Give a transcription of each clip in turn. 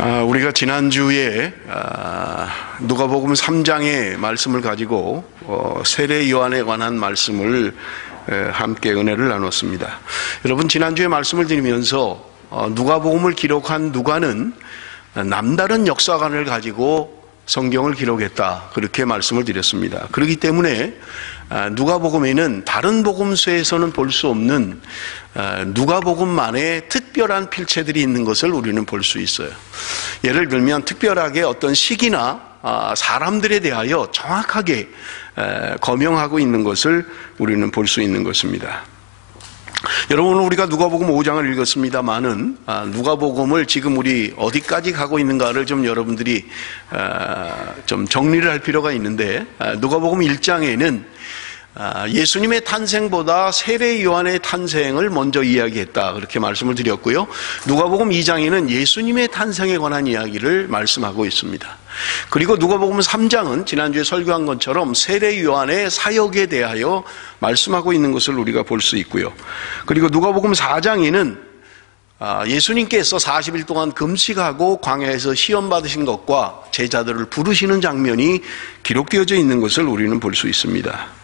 우리가 지난주에 누가복음 3장의 말씀을 가지고 세례 요한에 관한 말씀을 함께 은혜를 나눴습니다. 여러분, 지난주에 말씀을 드리면서 누가복음을 기록한 누가는 남다른 역사관을 가지고 성경을 기록했다, 그렇게 말씀을 드렸습니다. 그렇기 때문에 누가복음에는 다른 복음서에서는 볼 수 없는 누가복음만의 특별한 필체들이 있는 것을 우리는 볼 수 있어요. 예를 들면 특별하게 어떤 시기나 사람들에 대하여 정확하게 거명하고 있는 것을 우리는 볼 수 있는 것입니다. 여러분, 우리가 누가복음 5장을 읽었습니다마는 누가복음을 지금 우리 어디까지 가고 있는가를 좀 여러분들이 좀 정리를 할 필요가 있는데, 누가복음 1장에는 예수님의 탄생보다 세례 요한의 탄생을 먼저 이야기했다, 그렇게 말씀을 드렸고요. 누가복음 2장에는 예수님의 탄생에 관한 이야기를 말씀하고 있습니다. 그리고 누가복음 3장은 지난주에 설교한 것처럼 세례 요한의 사역에 대하여 말씀하고 있는 것을 우리가 볼 수 있고요. 그리고 누가복음 4장에는 예수님께서 40일 동안 금식하고 광야에서 시험 받으신 것과 제자들을 부르시는 장면이 기록되어져 있는 것을 우리는 볼 수 있습니다.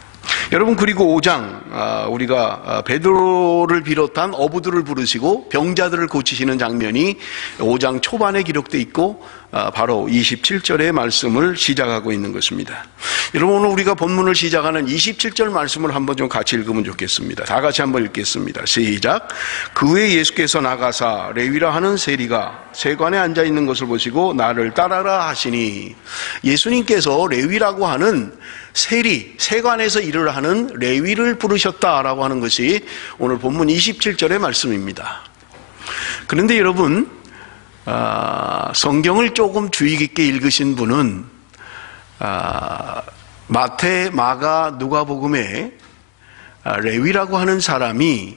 여러분, 그리고 5장 우리가 베드로를 비롯한 어부들을 부르시고 병자들을 고치시는 장면이 5장 초반에 기록되어 있고 바로 27절의 말씀을 시작하고 있는 것입니다. 여러분, 오늘 우리가 본문을 시작하는 27절 말씀을 한번 좀 같이 읽으면 좋겠습니다. 다 같이 한번 읽겠습니다. 시작. 그 후에 예수께서 나가사 레위라 하는 세리가 세관에 앉아있는 것을 보시고 나를 따라라 하시니, 예수님께서 레위라고 하는 세관에서 일을 하는 레위를 부르셨다라고 하는 것이 오늘 본문 27절의 말씀입니다. 그런데 여러분, 성경을 조금 주의 깊게 읽으신 분은 마태, 마가, 누가복음에 레위라고 하는 사람이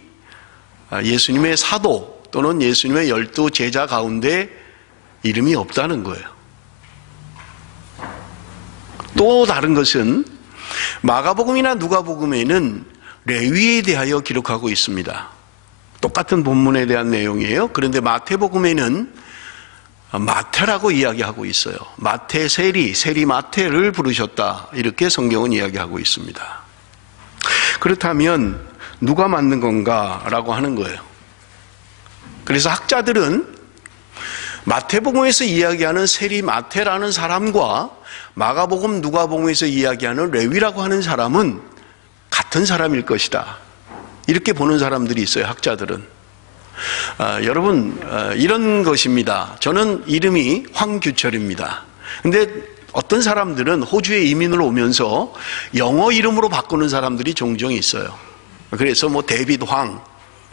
예수님의 사도 또는 예수님의 12 제자 가운데 이름이 없다는 거예요. 또 다른 것은 마가복음이나 누가복음에는 레위에 대하여 기록하고 있습니다. 똑같은 본문에 대한 내용이에요. 그런데 마태복음에는 마태라고 이야기하고 있어요. 마태 세리 마태를 부르셨다, 이렇게 성경은 이야기하고 있습니다. 그렇다면 누가 맞는 건가라고 하는 거예요. 그래서 학자들은 마태복음에서 이야기하는 세리 마태라는 사람과 마가복음, 누가복음에서 이야기하는 레위라고 하는 사람은 같은 사람일 것이다, 이렇게 보는 사람들이 있어요, 학자들은. 여러분, 이런 것입니다. 저는 이름이 황규철입니다. 근데 어떤 사람들은 호주에 이민을 오면서 영어 이름으로 바꾸는 사람들이 종종 있어요. 그래서 뭐 데빗 황,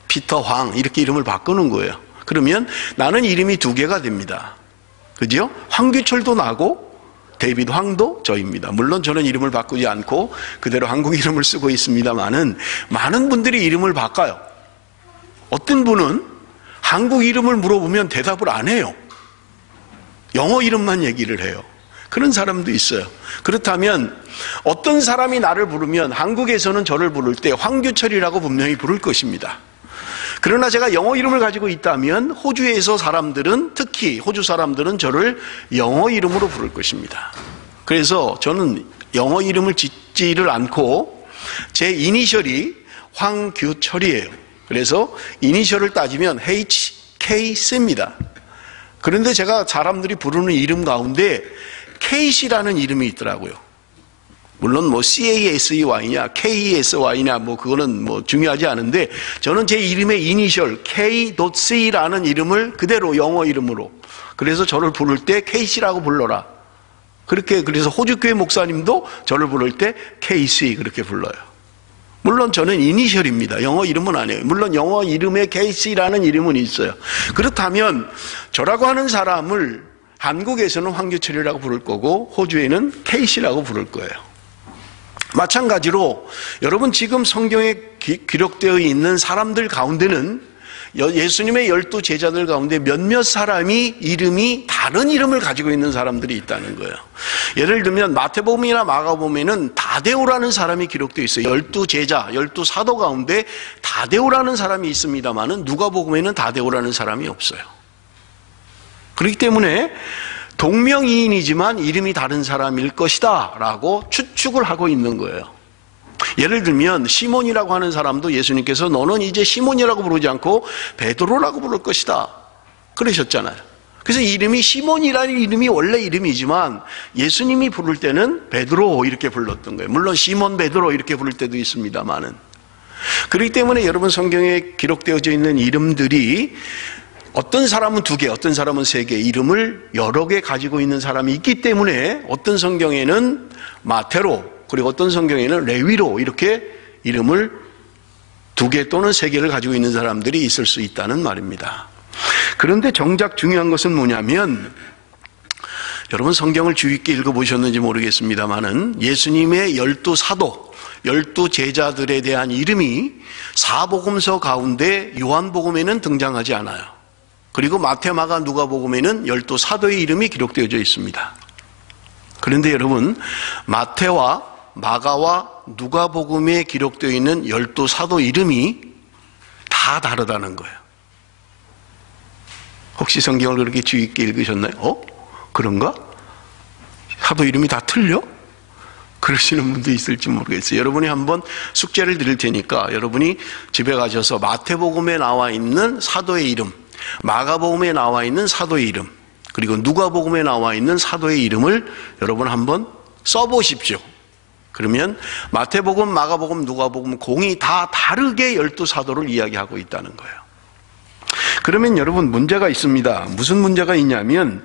피터 황, 이렇게 이름을 바꾸는 거예요. 그러면 나는 이름이 두 개가 됩니다. 그죠? 황규철도 나고 데빗 황도 저입니다. 물론 저는 이름을 바꾸지 않고 그대로 한국 이름을 쓰고 있습니다만은 많은 분들이 이름을 바꿔요. 어떤 분은 한국 이름을 물어보면 대답을 안 해요. 영어 이름만 얘기를 해요. 그런 사람도 있어요. 그렇다면 어떤 사람이 나를 부르면 한국에서는 저를 부를 때 황규철이라고 분명히 부를 것입니다. 그러나 제가 영어 이름을 가지고 있다면 호주에서 사람들은, 특히 호주 사람들은 저를 영어 이름으로 부를 것입니다. 그래서 저는 영어 이름을 짓지를 않고 제 이니셜이 황규철이에요. 그래서 이니셜을 따지면 HKC입니다. 그런데 제가 사람들이 부르는 이름 가운데 KC라는 이름이 있더라고요. 물론 뭐 CASEY냐 KESY냐 뭐 그거는 뭐 중요하지 않은데, 저는 제 이름의 이니셜 K.C라는 이름을 그대로 영어 이름으로, 그래서 저를 부를 때 KC라고 불러라, 그렇게. 그래서 호주교회 목사님도 저를 부를 때 KC 그렇게 불러요. 물론 저는 이니셜입니다. 영어 이름은 아니에요. 물론 영어 이름에 KC라는 이름은 있어요. 그렇다면 저라고 하는 사람을 한국에서는 황규철이라고 부를 거고 호주에는 KC라고 부를 거예요. 마찬가지로 여러분, 지금 성경에 기록되어 있는 사람들 가운데는 예수님의 12 제자들 가운데 몇몇 사람이 이름이 다른 이름을 가지고 있는 사람들이 있다는 거예요. 예를 들면 마태복음이나 마가복음에는 다데오라는 사람이 기록되어 있어요. 12 제자, 12 사도 가운데 다데오라는 사람이 있습니다만은 누가복음에는 다데오라는 사람이 없어요. 그렇기 때문에 동명이인이지만 이름이 다른 사람일 것이다 라고 추측을 하고 있는 거예요. 예를 들면 시몬이라고 하는 사람도 예수님께서 너는 이제 시몬이라고 부르지 않고 베드로라고 부를 것이다 그러셨잖아요. 그래서 이름이 시몬이라는 이름이 원래 이름이지만 예수님이 부를 때는 베드로 이렇게 불렀던 거예요. 물론 시몬 베드로 이렇게 부를 때도 있습니다만은. 그렇기 때문에 여러분 성경에 기록되어져 있는 이름들이 어떤 사람은 2개, 어떤 사람은 3개 이름을 여러 개 가지고 있는 사람이 있기 때문에 어떤 성경에는 마태로 그리고 어떤 성경에는 레위로 이렇게 이름을 2개 또는 3개를 가지고 있는 사람들이 있을 수 있다는 말입니다. 그런데 정작 중요한 것은 뭐냐면 여러분 성경을 주의 깊게 읽어보셨는지 모르겠습니다만은 예수님의 12사도, 12제자들에 대한 이름이 사복음서 가운데 요한복음에는 등장하지 않아요. 그리고 마태, 마가, 누가복음에는 12사도의 이름이 기록되어져 있습니다. 그런데 여러분 마태와 마가와 누가복음에 기록되어 있는 12사도 이름이 다 다르다는 거예요. 혹시 성경을 그렇게 주의 깊게 읽으셨나요? 그런가? 사도 이름이 다 틀려? 그러시는 분도 있을지 모르겠어요. 여러분이 한번 숙제를 드릴 테니까 여러분이 집에 가셔서 마태복음에 나와 있는 사도의 이름, 마가복음에 나와 있는 사도의 이름, 그리고 누가복음에 나와 있는 사도의 이름을 여러분 한번 써보십시오. 그러면 마태복음, 마가복음, 누가복음 공이 다 다르게 12사도를 이야기하고 있다는 거예요. 그러면 여러분 문제가 있습니다. 무슨 문제가 있냐면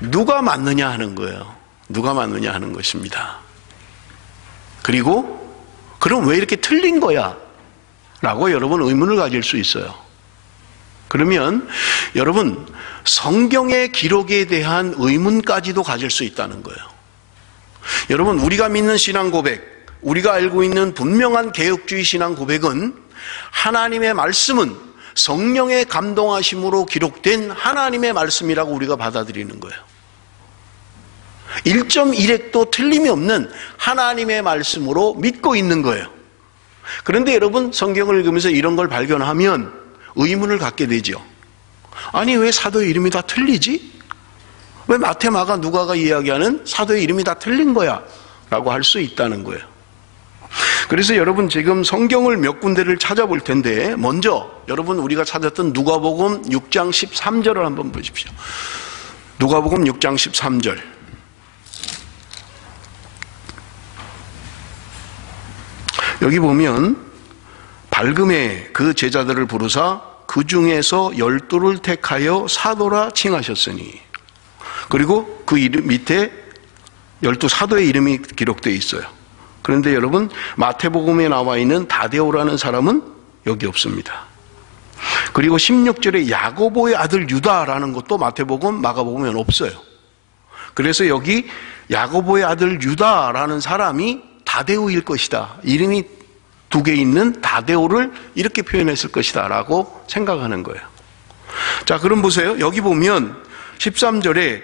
누가 맞느냐 하는 거예요. 누가 맞느냐 하는 것입니다. 그리고 그럼 왜 이렇게 틀린 거야? 라고 여러분 의문을 가질 수 있어요. 그러면 여러분 성경의 기록에 대한 의문까지도 가질 수 있다는 거예요. 여러분 우리가 믿는 신앙 고백, 우리가 알고 있는 분명한 개혁주의 신앙 고백은 하나님의 말씀은 성령의 감동하심으로 기록된 하나님의 말씀이라고 우리가 받아들이는 거예요. 1.1획도 틀림이 없는 하나님의 말씀으로 믿고 있는 거예요. 그런데 여러분 성경을 읽으면서 이런 걸 발견하면 의문을 갖게 되죠. 아니 왜 사도의 이름이 다 틀리지? 왜 마태, 마가, 누가가 이야기하는 사도의 이름이 다 틀린 거야? 라고 할 수 있다는 거예요. 그래서 여러분 지금 성경을 몇 군데를 찾아볼 텐데 먼저 여러분 우리가 찾았던 누가복음 6장 13절을 한번 보십시오. 누가복음 6장 13절. 여기 보면 발금에 그 제자들을 부르사 그 중에서 12를 택하여 사도라 칭하셨으니, 그리고 그 이름 밑에 12사도의 이름이 기록되어 있어요. 그런데 여러분 마태복음에 나와 있는 다데오라는 사람은 여기 없습니다. 그리고 16절에 야고보의 아들 유다라는 것도 마태복음, 마가복음에는 없어요. 그래서 여기 야고보의 아들 유다라는 사람이 다데오일 것이다, 이름이 2개 있는 다데오를 이렇게 표현했을 것이다 라고 생각하는 거예요. 자, 그럼 보세요. 여기 보면 13절에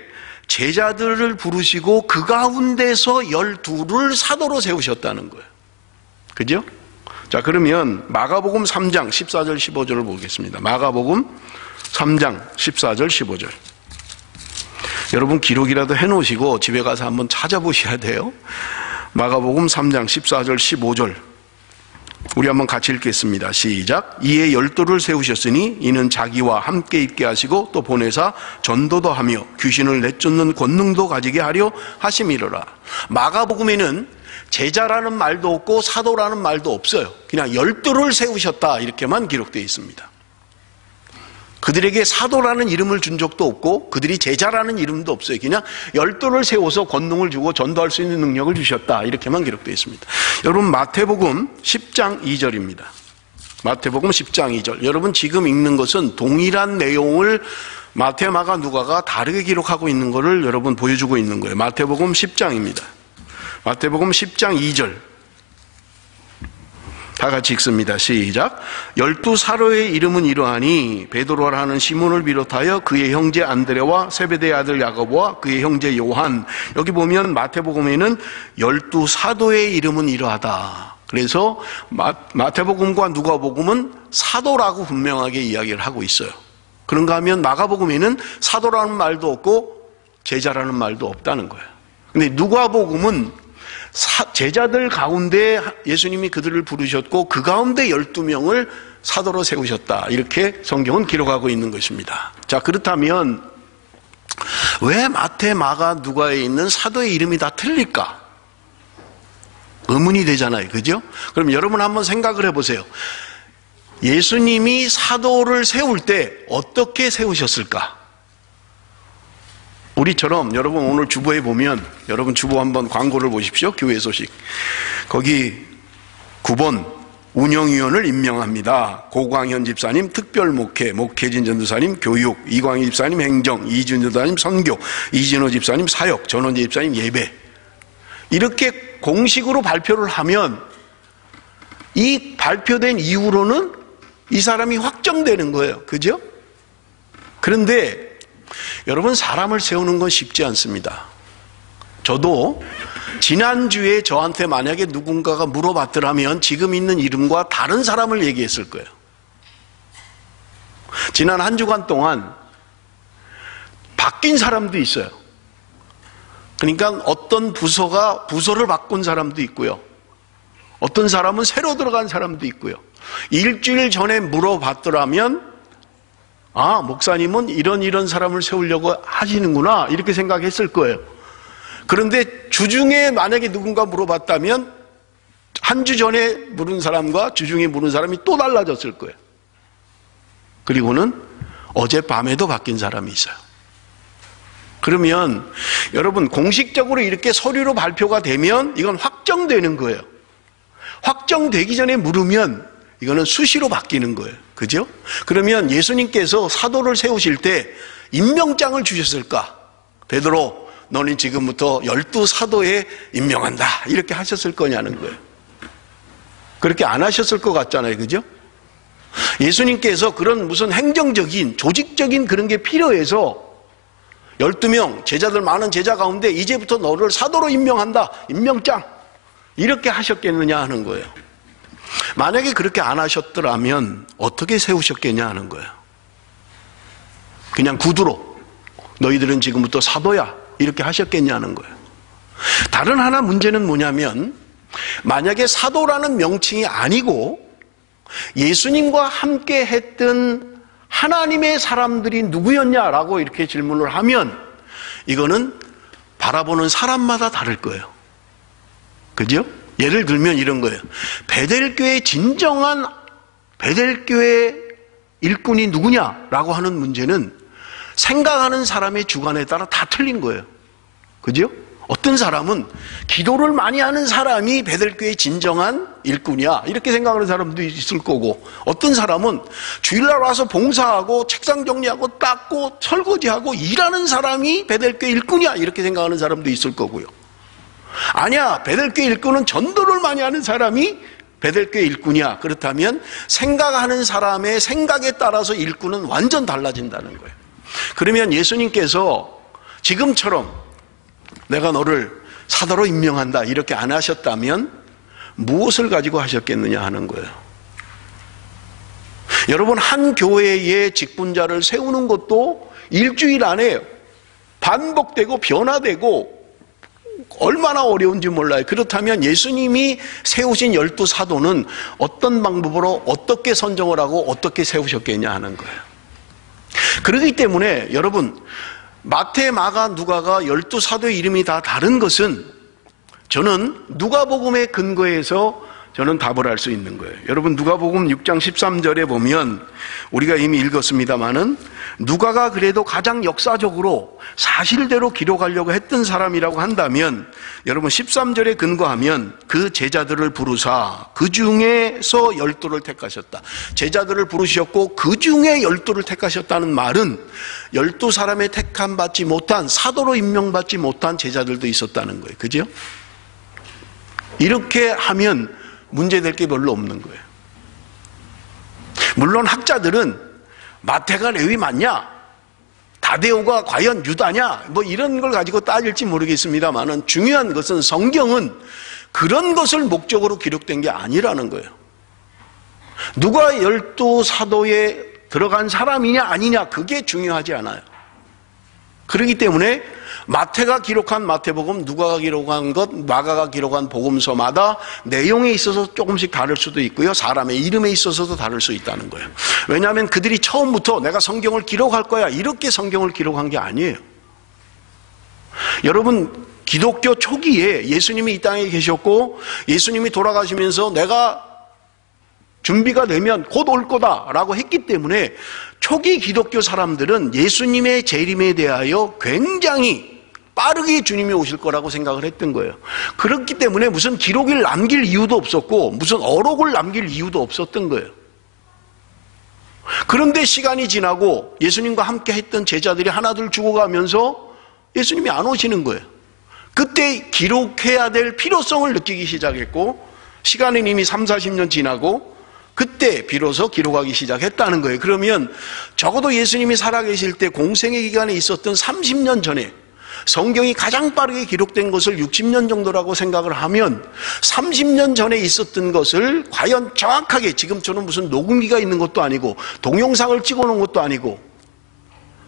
제자들을 부르시고 그 가운데서 12를 사도로 세우셨다는 거예요. 그죠? 자, 그러면 마가복음 3장 14절 15절을 보겠습니다. 마가복음 3장 14절 15절. 여러분 기록이라도 해놓으시고 집에 가서 한번 찾아보셔야 돼요. 마가복음 3장 14절 15절 우리 한번 같이 읽겠습니다. 시작. 이에 12를 세우셨으니 이는 자기와 함께 있게 하시고 또 보내사 전도도 하며 귀신을 내쫓는 권능도 가지게 하려 하심이로라. 마가복음에는 제자라는 말도 없고 사도라는 말도 없어요. 그냥 12를 세우셨다 이렇게만 기록되어 있습니다. 그들에게 사도라는 이름을 준 적도 없고 그들이 제자라는 이름도 없어요. 그냥 12를 세워서 권능을 주고 전도할 수 있는 능력을 주셨다 이렇게만 기록되어 있습니다. 여러분 마태복음 10장 2절입니다. 마태복음 10장 2절. 여러분 지금 읽는 것은 동일한 내용을 마태, 마가, 누가가 다르게 기록하고 있는 것을 여러분 보여주고 있는 거예요. 마태복음 10장입니다. 마태복음 10장 2절. 다 같이 읽습니다. 시작. 12사도의 이름은 이러하니 베드로라 하는 시몬을 비롯하여 그의 형제 안드레와 세베대의 아들 야고보와 그의 형제 요한. 여기 보면 마태복음에는 12사도의 이름은 이러하다. 그래서 마태복음과 누가복음은 사도라고 분명하게 이야기를 하고 있어요. 그런가 하면 마가복음에는 사도라는 말도 없고 제자라는 말도 없다는 거예요. 근데 누가복음은 제자들 가운데 예수님이 그들을 부르셨고 그 가운데 12명을 사도로 세우셨다, 이렇게 성경은 기록하고 있는 것입니다. 자, 그렇다면 왜 마태, 마가, 누가에 있는 사도의 이름이 다 틀릴까? 의문이 되잖아요. 그죠? 그럼 여러분 한번 생각을 해보세요. 예수님이 사도를 세울 때 어떻게 세우셨을까? 우리처럼 여러분 오늘 주보에 보면, 여러분 주보 한번 광고를 보십시오. 교회 소식. 거기 9번 운영위원을 임명합니다. 고광현 집사님 특별 목회, 목혜진 전도사님 교육, 이광희 집사님 행정, 이준 전도사님 선교, 이진호 집사님 사역, 전원재 집사님 예배. 이렇게 공식으로 발표를 하면 이 발표된 이후로는 이 사람이 확정되는 거예요. 그죠? 그런데 여러분, 사람을 세우는 건 쉽지 않습니다. 저도 지난주에 저한테 만약에 누군가가 물어봤더라면 지금 있는 이름과 다른 사람을 얘기했을 거예요. 지난 한 주간 동안 바뀐 사람도 있어요. 그러니까 어떤 부서를 바꾼 사람도 있고요. 어떤 사람은 새로 들어간 사람도 있고요. 일주일 전에 물어봤더라면 아, 목사님은 이런 사람을 세우려고 하시는구나, 이렇게 생각했을 거예요. 그런데 주중에 만약에 누군가 물어봤다면 한 주 전에 물은 사람과 주중에 물은 사람이 또 달라졌을 거예요. 그리고는 어젯밤에도 바뀐 사람이 있어요. 그러면 여러분, 공식적으로 이렇게 서류로 발표가 되면 이건 확정되는 거예요. 확정되기 전에 물으면 이거는 수시로 바뀌는 거예요. 그죠? 그러면 예수님께서 사도를 세우실 때 임명장을 주셨을까? 베드로, 너는 지금부터 12사도에 임명한다, 이렇게 하셨을 거냐는 거예요. 그렇게 안 하셨을 것 같잖아요. 그죠? 예수님께서 그런 무슨 행정적인, 조직적인 그런 게 필요해서 12명, 제자들 많은 제자 가운데 이제부터 너를 사도로 임명한다, 임명장, 이렇게 하셨겠느냐 하는 거예요. 만약에 그렇게 안 하셨더라면 어떻게 세우셨겠냐 하는 거예요. 그냥 구두로 너희들은 지금부터 사도야, 이렇게 하셨겠냐는 거예요. 다른 하나 문제는 뭐냐면, 만약에 사도라는 명칭이 아니고 예수님과 함께 했던 하나님의 사람들이 누구였냐라고 이렇게 질문을 하면 이거는 바라보는 사람마다 다를 거예요. 그죠? 예를 들면 이런 거예요. 베델교의 진정한 베델교의 일꾼이 누구냐라고 하는 문제는 생각하는 사람의 주관에 따라 다 틀린 거예요. 그죠? 어떤 사람은 기도를 많이 하는 사람이 베델교의 진정한 일꾼이야, 이렇게 생각하는 사람도 있을 거고, 어떤 사람은 주일날 와서 봉사하고 책상 정리하고 닦고 설거지하고 일하는 사람이 베델교의 일꾼이야, 이렇게 생각하는 사람도 있을 거고요. 아니야, 베델교의 일꾼은 전도를 많이 하는 사람이 베델교의 일꾼이야. 그렇다면 생각하는 사람의 생각에 따라서 일꾼은 완전 달라진다는 거예요. 그러면 예수님께서 지금처럼 내가 너를 사도로 임명한다, 이렇게 안 하셨다면 무엇을 가지고 하셨겠느냐 하는 거예요. 여러분, 한 교회의 직분자를 세우는 것도 일주일 안에 반복되고 변화되고 얼마나 어려운지 몰라요. 그렇다면 예수님이 세우신 12사도는 어떤 방법으로 어떻게 선정을 하고 어떻게 세우셨겠냐 하는 거예요. 그렇기 때문에 여러분, 마태, 마가, 누가가 12사도의 이름이 다 다른 것은 저는 누가복음에 근거해서 저는 답을 할 수 있는 거예요. 여러분, 누가복음 6장 13절에 보면 우리가 이미 읽었습니다마는 누가가 그래도 가장 역사적으로 사실대로 기록하려고 했던 사람이라고 한다면, 여러분 13절에 근거하면 그 제자들을 부르사 그 중에서 12를 택하셨다. 제자들을 부르셨고 그 중에 12를 택하셨다는 말은 12사람의 택함 받지 못한, 사도로 임명받지 못한 제자들도 있었다는 거예요. 그죠? 이렇게 하면 문제될 게 별로 없는 거예요. 물론 학자들은 마태가 레위 맞냐, 다데오가 과연 유다냐, 뭐 이런 걸 가지고 따질지 모르겠습니다만은 중요한 것은 성경은 그런 것을 목적으로 기록된 게 아니라는 거예요. 누가 12사도의 들어간 사람이냐 아니냐 그게 중요하지 않아요. 그렇기 때문에 마태가 기록한 마태복음, 누가가 기록한 것, 마가가 기록한 복음서마다 내용에 있어서 조금씩 다를 수도 있고요. 사람의 이름에 있어서도 다를 수 있다는 거예요. 왜냐하면 그들이 처음부터 내가 성경을 기록할 거야 이렇게 성경을 기록한 게 아니에요. 여러분, 기독교 초기에 예수님이 이 땅에 계셨고 예수님이 돌아가시면서 내가 준비가 되면 곧 올 거다라고 했기 때문에 초기 기독교 사람들은 예수님의 재림에 대하여 굉장히 빠르게 주님이 오실 거라고 생각을 했던 거예요. 그렇기 때문에 무슨 기록을 남길 이유도 없었고 무슨 어록을 남길 이유도 없었던 거예요. 그런데 시간이 지나고 예수님과 함께 했던 제자들이 하나둘 죽어가면서 예수님이 안 오시는 거예요. 그때 기록해야 될 필요성을 느끼기 시작했고 시간은 이미 30-40년 지나고 그때 비로소 기록하기 시작했다는 거예요. 그러면 적어도 예수님이 살아계실 때 공생의 기간에 있었던 30년 전에 성경이 가장 빠르게 기록된 것을 60년 정도라고 생각을 하면 30년 전에 있었던 것을 과연 정확하게 지금처럼 무슨 녹음기가 있는 것도 아니고 동영상을 찍어 놓은 것도 아니고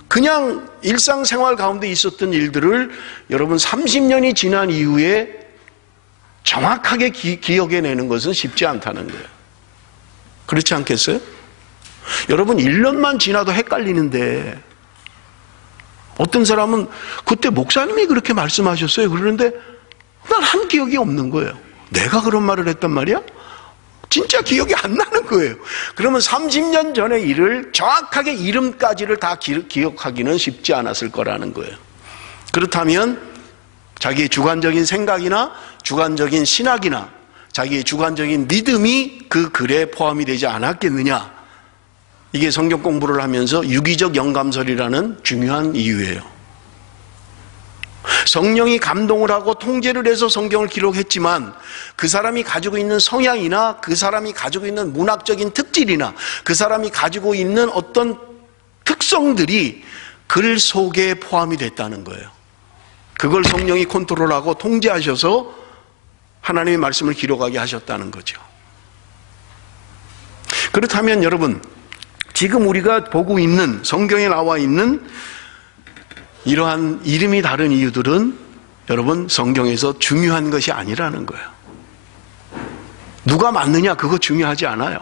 그냥 일상생활 가운데 있었던 일들을 여러분 30년이 지난 이후에 정확하게 기억해내는 것은 쉽지 않다는 거예요. 그렇지 않겠어요? 여러분 1년만 지나도 헷갈리는데 어떤 사람은 그때 목사님이 그렇게 말씀하셨어요. 그러는데 난 한 기억이 없는 거예요. 내가 그런 말을 했단 말이야? 진짜 기억이 안 나는 거예요. 그러면 30년 전의 일을 정확하게 이름까지를 다 기억하기는 쉽지 않았을 거라는 거예요. 그렇다면 자기의 주관적인 생각이나 주관적인 신학이나 자기의 주관적인 믿음이 그 글에 포함이 되지 않았겠느냐. 이게 성경 공부를 하면서 유기적 영감설이라는 중요한 이유예요. 성령이 감동을 하고 통제를 해서 성경을 기록했지만 그 사람이 가지고 있는 성향이나 그 사람이 가지고 있는 문학적인 특질이나 그 사람이 가지고 있는 어떤 특성들이 글 속에 포함이 됐다는 거예요. 그걸 성령이 컨트롤하고 통제하셔서 하나님의 말씀을 기록하게 하셨다는 거죠. 그렇다면 여러분, 지금 우리가 보고 있는 성경에 나와 있는 이러한 이름이 다른 이유들은 여러분 성경에서 중요한 것이 아니라는 거예요. 누가 맞느냐 그거 중요하지 않아요.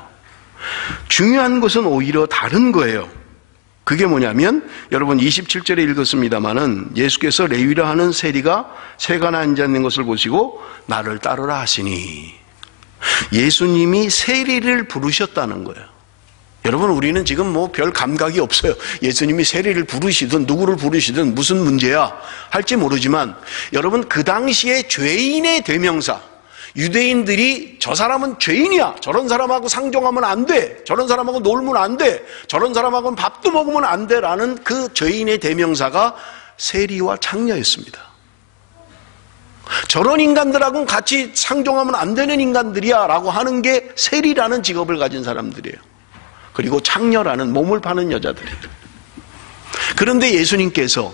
중요한 것은 오히려 다른 거예요. 그게 뭐냐면 여러분 27절에 읽었습니다마는 예수께서 레위라 하는 세리가 세간에 앉아 있는 것을 보시고 나를 따르라 하시니 예수님이 세리를 부르셨다는 거예요. 여러분 우리는 지금 뭐 별 감각이 없어요. 예수님이 세리를 부르시든 누구를 부르시든 무슨 문제야 할지 모르지만 여러분 그 당시에 죄인의 대명사, 유대인들이 저 사람은 죄인이야, 저런 사람하고 상종하면 안 돼, 저런 사람하고 놀면 안 돼, 저런 사람하고는 밥도 먹으면 안 돼 라는 그 죄인의 대명사가 세리와 창녀였습니다. 저런 인간들하고는 같이 상종하면 안 되는 인간들이야 라고 하는 게 세리라는 직업을 가진 사람들이에요. 그리고 창녀라는 몸을 파는 여자들이에요. 그런데 예수님께서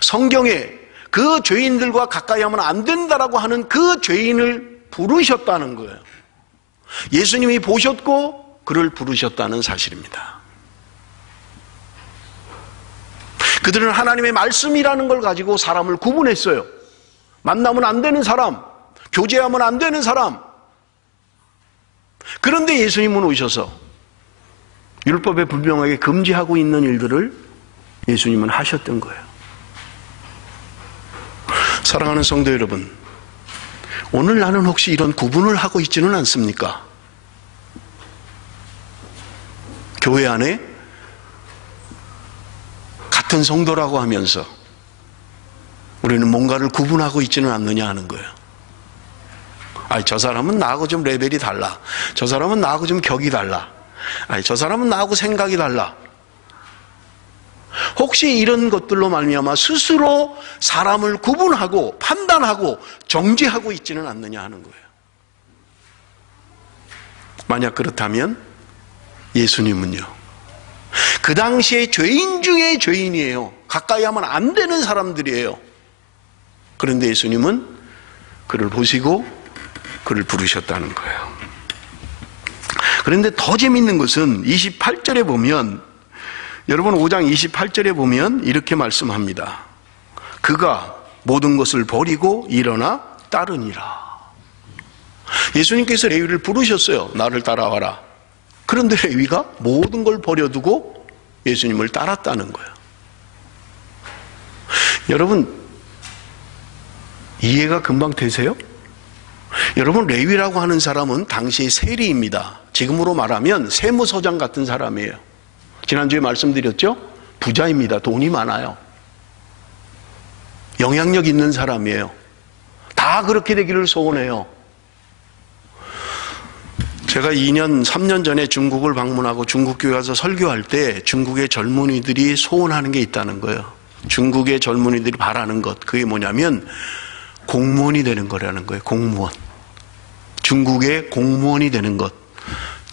성경에 그 죄인들과 가까이 하면 안 된다라고 하는 그 죄인을 부르셨다는 거예요. 예수님이 보셨고 그를 부르셨다는 사실입니다. 그들은 하나님의 말씀이라는 걸 가지고 사람을 구분했어요. 만나면 안 되는 사람, 교제하면 안 되는 사람. 그런데 예수님은 오셔서 율법에 분명하게 금지하고 있는 일들을 예수님은 하셨던 거예요. 사랑하는 성도 여러분, 오늘 나는 혹시 이런 구분을 하고 있지는 않습니까? 교회 안에 같은 성도라고 하면서 우리는 뭔가를 구분하고 있지는 않느냐 하는 거예요. 저 사람은 나하고 좀 레벨이 달라. 저 사람은 나하고 좀 격이 달라. 저 사람은 나하고 생각이 달라. 혹시 이런 것들로 말미암아 스스로 사람을 구분하고 판단하고 정죄하고 있지는 않느냐 하는 거예요. 만약 그렇다면 예수님은요, 그 당시에 죄인 중에 죄인이에요. 가까이 하면 안 되는 사람들이에요. 그런데 예수님은 그를 보시고 그를 부르셨다는 거예요. 그런데 더 재밌는 것은 28절에 보면, 여러분 5장 28절에 보면 이렇게 말씀합니다. 그가 모든 것을 버리고 일어나 따르니라. 예수님께서 레위를 부르셨어요. 나를 따라와라. 그런데 레위가 모든 걸 버려두고 예수님을 따랐다는 거예요. 여러분, 이해가 금방 되세요? 여러분, 레위라고 하는 사람은 당시의 세리입니다. 지금으로 말하면 세무서장 같은 사람이에요. 지난주에 말씀드렸죠? 부자입니다. 돈이 많아요. 영향력 있는 사람이에요. 다 그렇게 되기를 소원해요. 제가 2년, 3년 전에 중국을 방문하고 중국 교회 가서 설교할 때 중국의 젊은이들이 소원하는 게 있다는 거예요. 중국의 젊은이들이 바라는 것, 그게 뭐냐면 공무원이 되는 거라는 거예요. 공무원. 중국의 공무원이 되는 것.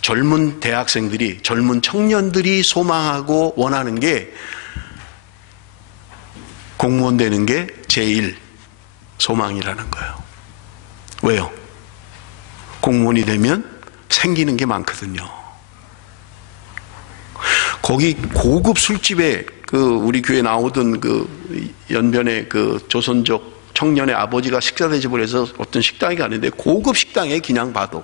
젊은 대학생들이, 젊은 청년들이 소망하고 원하는 게 공무원 되는 게 제일 소망이라는 거예요. 왜요? 공무원이 되면 생기는 게 많거든요. 거기 고급 술집에 우리 교회 나오던 연변에 조선족 청년의 아버지가 식사 대접을 해서 어떤 식당에 가는데 고급 식당에 그냥 봐도.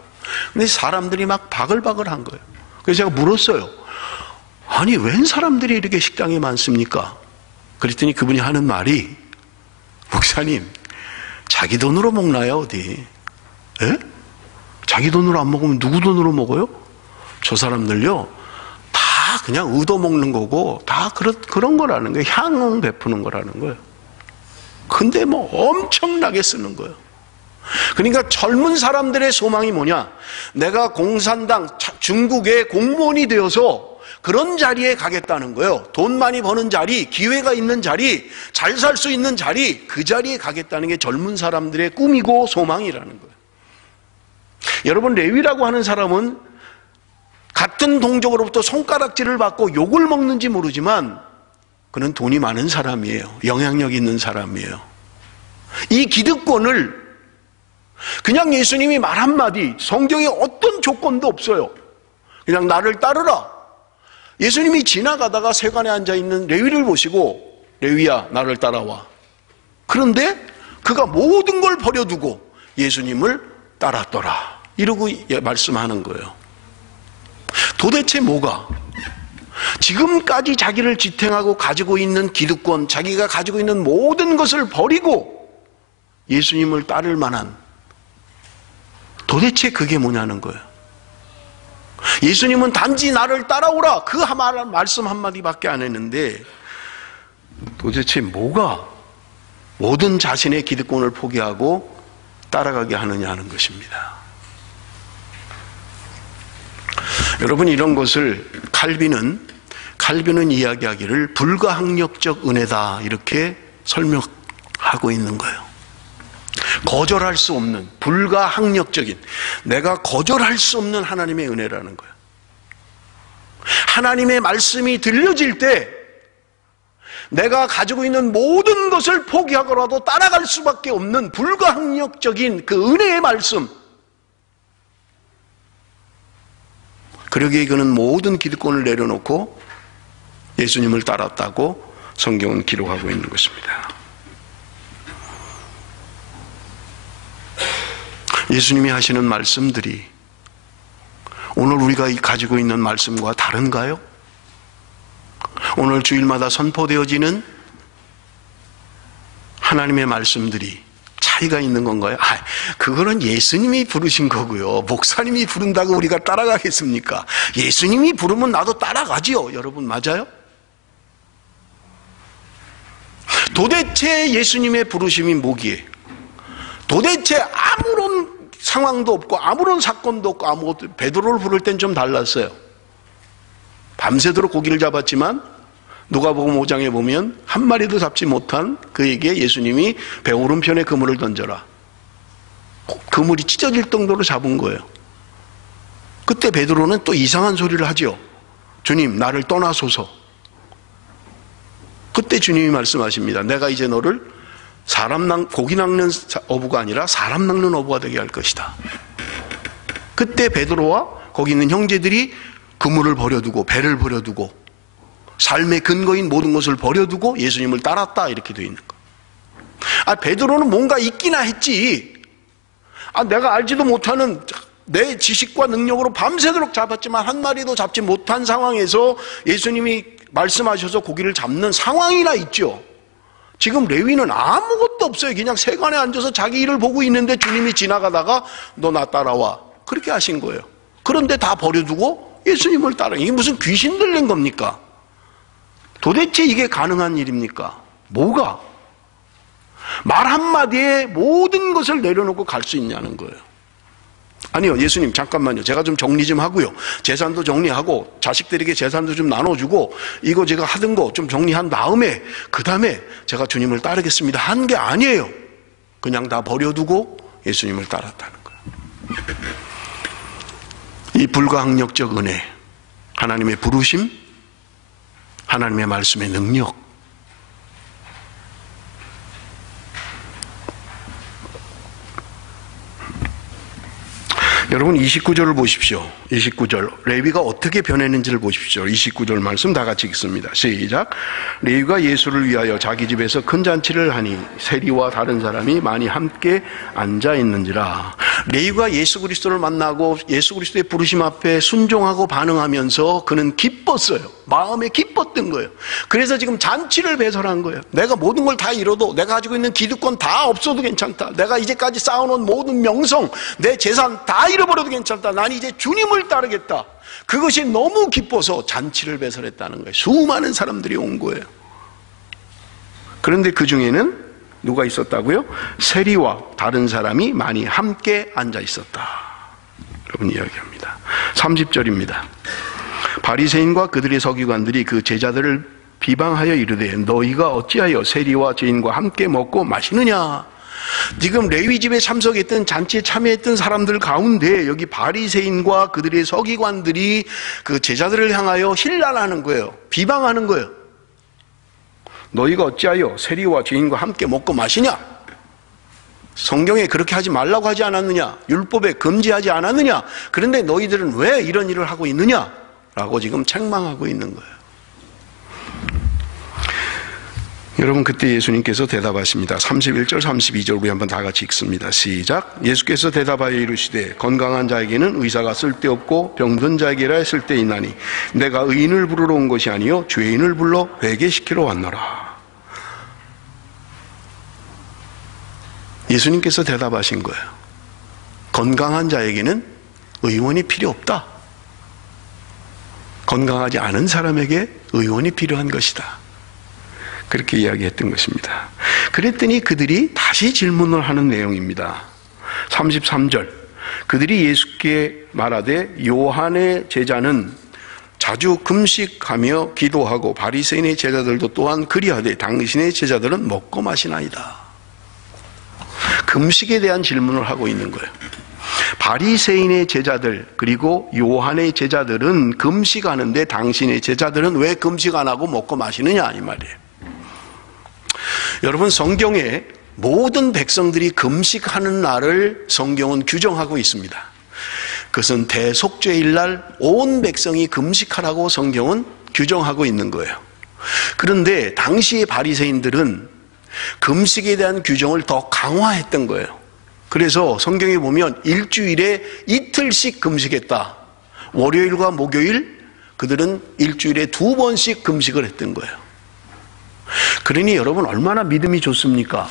근데 사람들이 막 바글바글한 거예요. 그래서 제가 물었어요. 아니, 웬 사람들이 이렇게 식당에 많습니까? 그랬더니 그분이 하는 말이, 목사님, 자기 돈으로 먹나요, 어디? 에? 자기 돈으로 안 먹으면 누구 돈으로 먹어요? 저 사람들요, 다 그냥 의도 먹는 거고, 다 그런 거라는 거예요. 향응 베푸는 거라는 거예요. 근데 뭐 엄청나게 쓰는 거예요. 그러니까 젊은 사람들의 소망이 뭐냐? 내가 공산당, 중국의 공무원이 되어서 그런 자리에 가겠다는 거예요. 돈 많이 버는 자리, 기회가 있는 자리, 잘 살 수 있는 자리, 그 자리에 가겠다는 게 젊은 사람들의 꿈이고 소망이라는 거예요. 여러분, 레위라고 하는 사람은 같은 동족으로부터 손가락질을 받고 욕을 먹는지 모르지만 그는 돈이 많은 사람이에요. 영향력 있는 사람이에요. 이 기득권을 그냥 예수님이 말 한마디, 성경에 어떤 조건도 없어요. 그냥 나를 따르라. 예수님이 지나가다가 세관에 앉아있는 레위를 보시고, 레위야, 나를 따라와. 그런데 그가 모든 걸 버려두고 예수님을 따랐더라. 이러고 말씀하는 거예요. 도대체 뭐가? 지금까지 자기를 지탱하고 가지고 있는 기득권, 자기가 가지고 있는 모든 것을 버리고 예수님을 따를 만한, 도대체 그게 뭐냐는 거예요. 예수님은 단지 나를 따라오라, 그 말씀 한마디밖에 안 했는데 도대체 뭐가 모든 자신의 기득권을 포기하고 따라가게 하느냐 하는 것입니다. 여러분, 이런 것을 칼빈은 이야기하기를 불가항력적 은혜다, 이렇게 설명하고 있는 거예요. 거절할 수 없는, 불가항력적인, 내가 거절할 수 없는 하나님의 은혜라는 거예요. 하나님의 말씀이 들려질 때 내가 가지고 있는 모든 것을 포기하고라도 따라갈 수밖에 없는 불가항력적인 그 은혜의 말씀. 그러기에 그는 모든 기득권을 내려놓고 예수님을 따랐다고 성경은 기록하고 있는 것입니다. 예수님이 하시는 말씀들이 오늘 우리가 가지고 있는 말씀과 다른가요? 오늘 주일마다 선포되어지는 하나님의 말씀들이 차이가 있는 건가요? 그거는 예수님이 부르신 거고요. 목사님이 부른다고 우리가 따라가겠습니까? 예수님이 부르면 나도 따라가지요. 여러분, 맞아요? 도대체 예수님의 부르심이 뭐기에? 도대체 아무런 상황도 없고 아무런 사건도 없고 아무것도, 베드로를 부를 땐 좀 달랐어요. 밤새도록 고기를 잡았지만 누가복음 5장에 보면 한 마리도 잡지 못한 그에게 예수님이 배 오른편에 그물을 던져라. 그물이 찢어질 정도로 잡은 거예요. 그때 베드로는 또 이상한 소리를 하죠. 주님, 나를 떠나소서. 그때 주님이 말씀하십니다. 내가 이제 너를 고기 낚는 어부가 아니라 사람 낚는 어부가 되게 할 것이다. 그때 베드로와 거기 있는 형제들이 그물을 버려두고 배를 버려두고 삶의 근거인 모든 것을 버려두고 예수님을 따랐다 이렇게 되어 있는 거예요. 베드로는 뭔가 있기나 했지. 내가 알지도 못하는 내 지식과 능력으로 밤새도록 잡았지만 한 마리도 잡지 못한 상황에서 예수님이 말씀하셔서 고기를 잡는 상황이나 있죠. 지금 레위는 아무것도 없어요. 그냥 세관에 앉아서 자기 일을 보고 있는데 주님이 지나가다가 너 나 따라와 그렇게 하신 거예요. 그런데 다 버려두고 예수님을 따라. 이게 무슨 귀신 들린 겁니까? 도대체 이게 가능한 일입니까? 뭐가? 말 한마디에 모든 것을 내려놓고 갈 수 있냐는 거예요. 아니요, 예수님 잠깐만요. 제가 좀 정리 좀 하고요. 재산도 정리하고 자식들에게 재산도 좀 나눠주고 이거 제가 하던 거 좀 정리한 다음에 그 다음에 제가 주님을 따르겠습니다 한 게 아니에요. 그냥 다 버려두고 예수님을 따랐다는 거예요. 이 불가항력적 은혜, 하나님의 부르심, 하나님의 말씀의 능력, 여러분 29절을 보십시오. 29절 레위가 어떻게 변했는지를 보십시오. 29절 말씀 다 같이 읽습니다. 시작. 레위가 예수를 위하여 자기 집에서 큰 잔치를 하니 세리와 다른 사람이 많이 함께 앉아 있는지라. 레위가 예수 그리스도를 만나고 예수 그리스도의 부르심 앞에 순종하고 반응하면서 그는 기뻤어요. 마음에 기뻤던 거예요. 그래서 지금 잔치를 배설한 거예요. 내가 모든 걸 다 잃어도, 내가 가지고 있는 기득권 다 없어도 괜찮다, 내가 이제까지 쌓아놓은 모든 명성, 내 재산 다 잃어버려도 괜찮다, 난 이제 주님을 따르겠다. 그것이 너무 기뻐서 잔치를 배설했다는 거예요. 수많은 사람들이 온 거예요. 그런데 그 중에는 누가 있었다고요? 세리와 다른 사람이 많이 함께 앉아 있었다. 여러분 이야기합니다. 30절입니다. 바리새인과 그들의 서기관들이 그 제자들을 비방하여 이르되 너희가 어찌하여 세리와 죄인과 함께 먹고 마시느냐. 지금 레위 집에 참석했던, 잔치에 참여했던 사람들 가운데 여기 바리새인과 그들의 서기관들이 그 제자들을 향하여 힐난하는 거예요. 비방하는 거예요. 너희가 어찌하여 세리와 죄인과 함께 먹고 마시냐? 성경에 그렇게 하지 말라고 하지 않았느냐? 율법에 금지하지 않았느냐? 그런데 너희들은 왜 이런 일을 하고 있느냐? 라고 지금 책망하고 있는 거예요. 여러분 그때 예수님께서 대답하십니다. 31절 32절 우리 한번 다 같이 읽습니다. 시작. 예수께서 대답하여 이르시되 건강한 자에게는 의사가 쓸데없고 병든 자에게라 쓸데있나니 내가 의인을 부르러 온 것이 아니요 죄인을 불러 회개시키러 왔노라. 예수님께서 대답하신 거예요. 건강한 자에게는 의원이 필요 없다. 건강하지 않은 사람에게 의원이 필요한 것이다. 그렇게 이야기했던 것입니다. 그랬더니 그들이 다시 질문을 하는 내용입니다. 33절 그들이 예수께 말하되 요한의 제자는 자주 금식하며 기도하고 바리새인의 제자들도 또한 그리하되 당신의 제자들은 먹고 마시나이다. 금식에 대한 질문을 하고 있는 거예요. 바리새인의 제자들 그리고 요한의 제자들은 금식하는데 당신의 제자들은 왜 금식 안 하고 먹고 마시느냐 이 말이에요. 여러분 성경에 모든 백성들이 금식하는 날을 성경은 규정하고 있습니다. 그것은 대속죄일 날 온 백성이 금식하라고 성경은 규정하고 있는 거예요. 그런데 당시의 바리새인들은 금식에 대한 규정을 더 강화했던 거예요. 그래서 성경에 보면 일주일에 이틀씩 금식했다. 월요일과 목요일 그들은 일주일에 2번씩 금식을 했던 거예요. 그러니 여러분 얼마나 믿음이 좋습니까?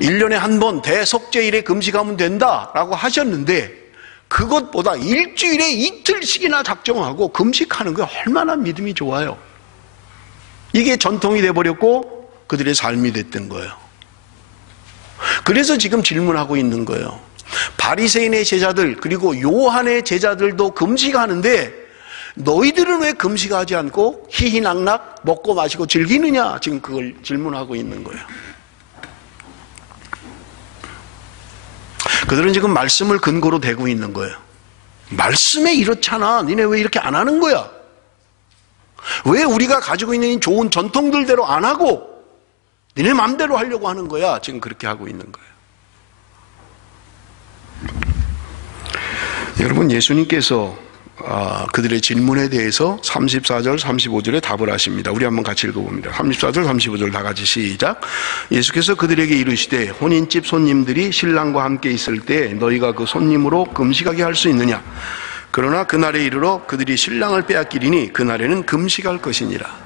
1년에 한 번 대속죄일에 금식하면 된다라고 하셨는데 그것보다 일주일에 이틀씩이나 작정하고 금식하는 게 얼마나 믿음이 좋아요. 이게 전통이 돼버렸고 그들의 삶이 됐던 거예요. 그래서 지금 질문하고 있는 거예요. 바리새인의 제자들 그리고 요한의 제자들도 금식하는데 너희들은 왜 금식하지 않고 희희낙낙 먹고 마시고 즐기느냐? 지금 그걸 질문하고 있는 거예요. 그들은 지금 말씀을 근거로 대고 있는 거예요. 말씀에 이렇잖아. 니네 왜 이렇게 안 하는 거야? 왜 우리가 가지고 있는 좋은 전통들대로 안 하고 니네 마음대로 하려고 하는 거야? 지금 그렇게 하고 있는 거예요. 여러분, 예수님께서 그들의 질문에 대해서 34절, 35절에 답을 하십니다. 우리 한번 같이 읽어봅니다. 34절, 35절 다 같이 시작. 예수께서 그들에게 이르시되 혼인집 손님들이 신랑과 함께 있을 때 너희가 그 손님으로 금식하게 할 수 있느냐? 그러나 그날에 이르러 그들이 신랑을 빼앗기리니 그날에는 금식할 것이니라.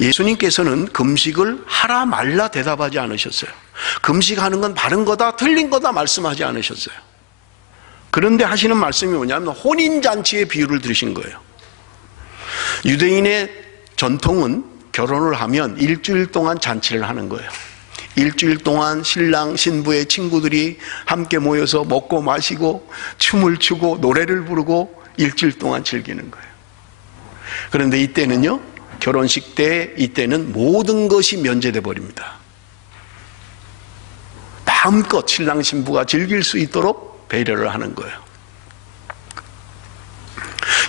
예수님께서는 금식을 하라 말라 대답하지 않으셨어요. 금식하는 건 바른 거다 틀린 거다 말씀하지 않으셨어요. 그런데 하시는 말씀이 뭐냐면 혼인잔치의 비유를 들으신 거예요. 유대인의 전통은 결혼을 하면 일주일 동안 잔치를 하는 거예요. 일주일 동안 신랑 신부의 친구들이 함께 모여서 먹고 마시고 춤을 추고 노래를 부르고 일주일 동안 즐기는 거예요. 그런데 이때는요, 결혼식 때 이때는 모든 것이 면제돼 버립니다. 마음껏 신랑 신부가 즐길 수 있도록 배려를 하는 거예요.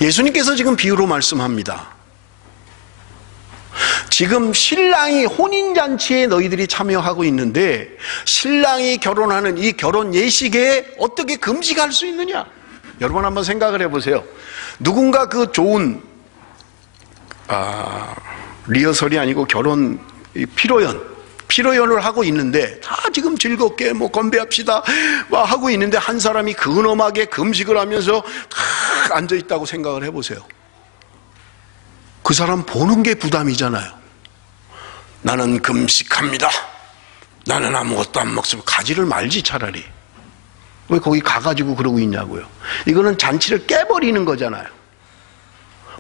예수님께서 지금 비유로 말씀합니다. 지금 신랑이 혼인잔치에 너희들이 참여하고 있는데 신랑이 결혼하는 이 결혼 예식에 어떻게 금식할 수 있느냐? 여러분 한번 생각을 해보세요. 누군가 그 좋은 리허설이 아니고 결혼 피로연을 하고 있는데 다 지금 즐겁게 건배합시다 하고 있는데 한 사람이 근엄하게 금식을 하면서 다 앉아있다고 생각을 해보세요. 그 사람 보는 게 부담이잖아요. 나는 금식합니다. 나는 아무것도 안 먹습니다. 가지를 말지 차라리. 왜 거기 가가지고 그러고 있냐고요. 이거는 잔치를 깨버리는 거잖아요.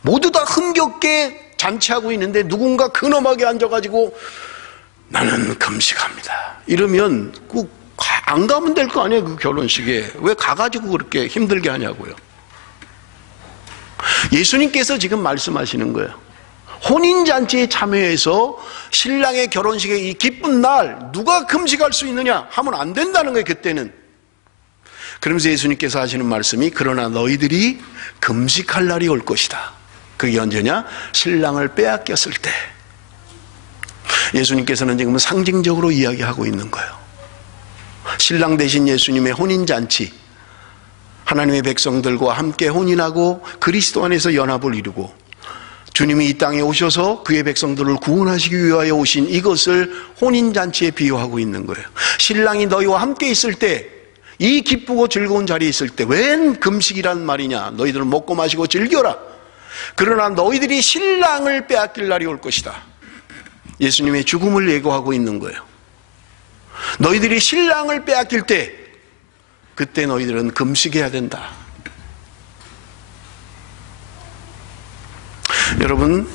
모두 다 흥겹게 잔치하고 있는데 누군가 근엄하게 앉아가지고 나는 금식합니다 이러면 안 가면 될 거 아니에요. 그 결혼식에 왜 가가지고 그렇게 힘들게 하냐고요. 예수님께서 지금 말씀하시는 거예요. 혼인잔치에 참여해서 신랑의 결혼식의 이 기쁜 날 누가 금식할 수 있느냐 하면 안 된다는 거예요. 그때는. 그러면서 예수님께서 하시는 말씀이 그러나 너희들이 금식할 날이 올 것이다. 그게 언제냐? 신랑을 빼앗겼을 때. 예수님께서는 지금 상징적으로 이야기하고 있는 거예요. 신랑 대신 예수님의 혼인잔치, 하나님의 백성들과 함께 혼인하고 그리스도 안에서 연합을 이루고 주님이 이 땅에 오셔서 그의 백성들을 구원하시기 위하여 오신 이것을 혼인잔치에 비유하고 있는 거예요. 신랑이 너희와 함께 있을 때, 이 기쁘고 즐거운 자리에 있을 때 웬 금식이란 말이냐? 너희들은 먹고 마시고 즐겨라. 그러나 너희들이 신랑을 빼앗길 날이 올 것이다. 예수님의 죽음을 예고하고 있는 거예요. 너희들이 신랑을 빼앗길 때 그때 너희들은 금식해야 된다. 여러분,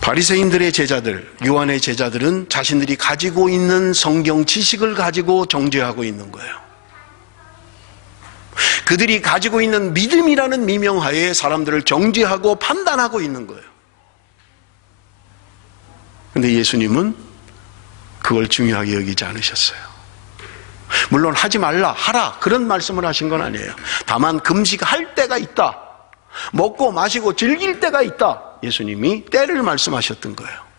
바리새인들의 제자들, 요한의 제자들은 자신들이 가지고 있는 성경 지식을 가지고 정죄하고 있는 거예요. 그들이 가지고 있는 믿음이라는 미명하에 사람들을 정죄하고 판단하고 있는 거예요. 그런데 예수님은 그걸 중요하게 여기지 않으셨어요. 물론 하지 말라, 하라 그런 말씀을 하신 건 아니에요. 다만 금식할 때가 있다. 먹고 마시고 즐길 때가 있다. 예수님이 때를 말씀하셨던 거예요.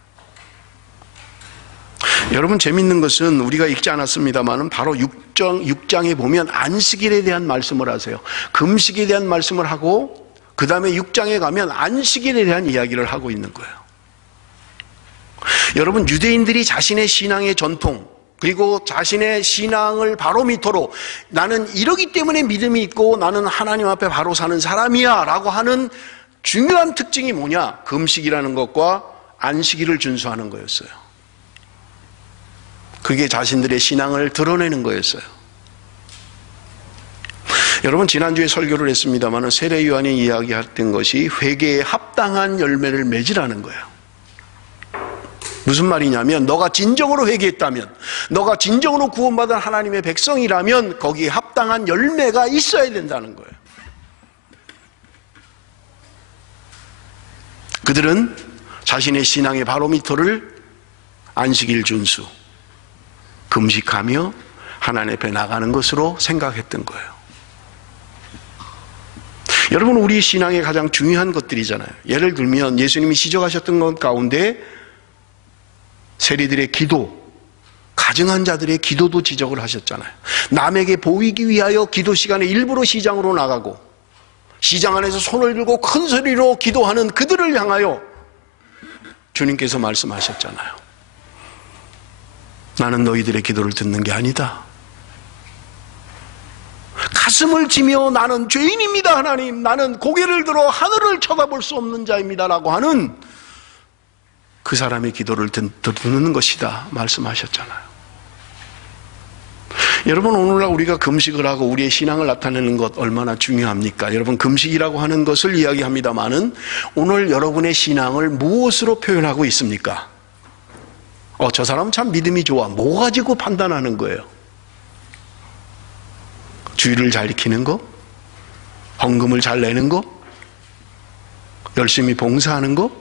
여러분, 재밌는 것은 우리가 읽지 않았습니다만 바로 6장에 보면 안식일에 대한 말씀을 하세요. 금식에 대한 말씀을 하고 그 다음에 6장에 가면 안식일에 대한 이야기를 하고 있는 거예요. 여러분, 유대인들이 자신의 신앙의 전통 그리고 자신의 신앙을 바로미터로 나는 이러기 때문에 믿음이 있고 나는 하나님 앞에 바로 사는 사람이야 라고 하는 중요한 특징이 뭐냐? 금식이라는 것과 안식일을 준수하는 거였어요. 그게 자신들의 신앙을 드러내는 거였어요. 여러분, 지난주에 설교를 했습니다만 세례 요한이 이야기했던 것이 회개에 합당한 열매를 맺으라는 거예요. 무슨 말이냐면 너가 진정으로 회개했다면, 너가 진정으로 구원받은 하나님의 백성이라면 거기에 합당한 열매가 있어야 된다는 거예요. 그들은 자신의 신앙의 바로미터를 안식일 준수, 금식하며 하나님 앞에 나가는 것으로 생각했던 거예요. 여러분, 우리 신앙의 가장 중요한 것들이잖아요. 예를 들면 예수님이 시적하셨던 것 가운데 세리들의 기도, 다정한 자들의 기도도 지적을 하셨잖아요. 남에게 보이기 위하여 기도 시간에 일부러 시장으로 나가고 시장 안에서 손을 들고 큰 소리로 기도하는 그들을 향하여 주님께서 말씀하셨잖아요. 나는 너희들의 기도를 듣는 게 아니다. 가슴을 치며 나는 죄인입니다 하나님, 나는 고개를 들어 하늘을 쳐다볼 수 없는 자입니다 라고 하는 그 사람의 기도를 듣는 것이다 말씀하셨잖아요. 여러분, 오늘날 우리가 금식을 하고 우리의 신앙을 나타내는 것 얼마나 중요합니까? 여러분, 금식이라고 하는 것을 이야기합니다마는 오늘 여러분의 신앙을 무엇으로 표현하고 있습니까? 저 사람은 참 믿음이 좋아. 뭐 가지고 판단하는 거예요? 주의를 잘 지키는 거? 헌금을 잘 내는 거? 열심히 봉사하는 거?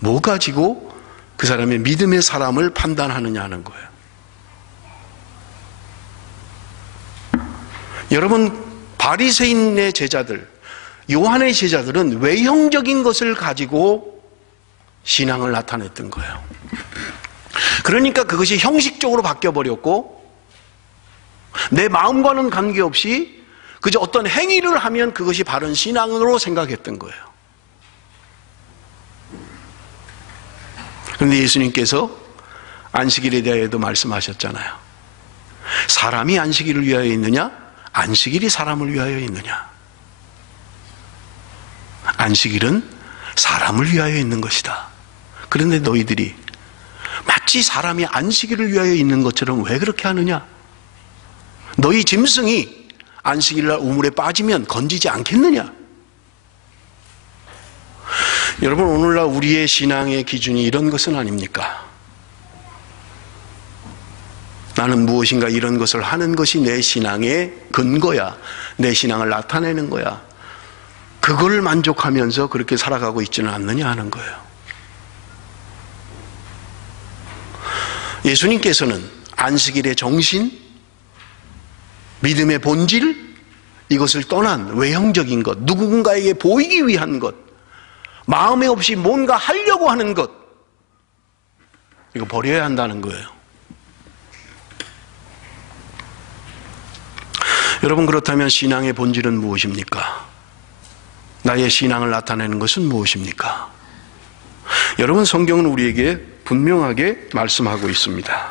뭐 가지고 그 사람의 믿음의 사람을 판단하느냐 하는 거예요. 여러분, 바리새인의 제자들, 요한의 제자들은 외형적인 것을 가지고 신앙을 나타냈던 거예요. 그러니까 그것이 형식적으로 바뀌어버렸고 내 마음과는 관계없이 그저 어떤 행위를 하면 그것이 바른 신앙으로 생각했던 거예요. 그런데 예수님께서 안식일에 대해서도 말씀하셨잖아요. 사람이 안식일을 위하여 있느냐? 안식일이 사람을 위하여 있느냐? 안식일은 사람을 위하여 있는 것이다. 그런데 너희들이 마치 사람이 안식일을 위하여 있는 것처럼 왜 그렇게 하느냐? 너희 짐승이 안식일날 우물에 빠지면 건지지 않겠느냐? 여러분, 오늘날 우리의 신앙의 기준이 이런 것은 아닙니까? 나는 무엇인가 이런 것을 하는 것이 내 신앙의 근거야. 내 신앙을 나타내는 거야. 그걸 만족하면서 그렇게 살아가고 있지는 않느냐 하는 거예요. 예수님께서는 안식일의 정신, 믿음의 본질, 이것을 떠난 외형적인 것, 누군가에게 보이기 위한 것, 마음에 없이 뭔가 하려고 하는 것, 이거 버려야 한다는 거예요. 여러분, 그렇다면 신앙의 본질은 무엇입니까? 나의 신앙을 나타내는 것은 무엇입니까? 여러분, 성경은 우리에게 분명하게 말씀하고 있습니다.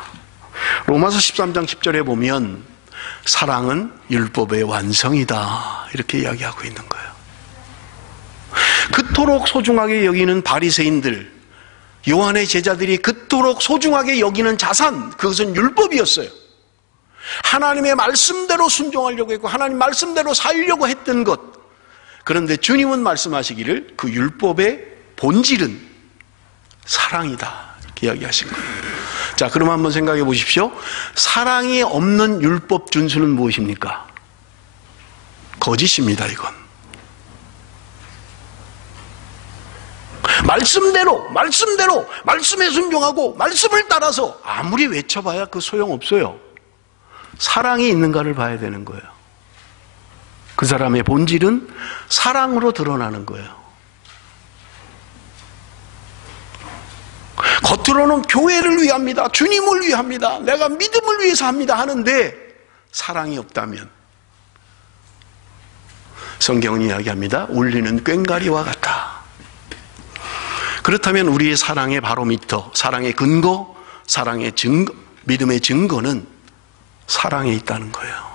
로마서 13장 10절에 보면 사랑은 율법의 완성이다 이렇게 이야기하고 있는 거예요. 그토록 소중하게 여기는 바리새인들, 요한의 제자들이 그토록 소중하게 여기는 자산, 그것은 율법이었어요. 하나님의 말씀대로 순종하려고 했고 하나님 말씀대로 살려고 했던 것. 그런데 주님은 말씀하시기를 그 율법의 본질은 사랑이다 이렇게 이야기하신 거예요. 자, 그럼 한번 생각해 보십시오. 사랑이 없는 율법 준수는 무엇입니까? 거짓입니다. 이건 말씀대로 말씀에 순종하고 말씀을 따라서 아무리 외쳐봐야 그 소용없어요. 사랑이 있는가를 봐야 되는 거예요. 그 사람의 본질은 사랑으로 드러나는 거예요. 겉으로는 교회를 위합니다, 주님을 위합니다, 내가 믿음을 위해서 합니다 하는데 사랑이 없다면 성경은 이야기합니다. 울리는 꽹과리와 같다. 그렇다면 우리의 사랑의 바로미터, 사랑의 근거, 사랑의 증거, 믿음의 증거는 사랑에 있다는 거예요.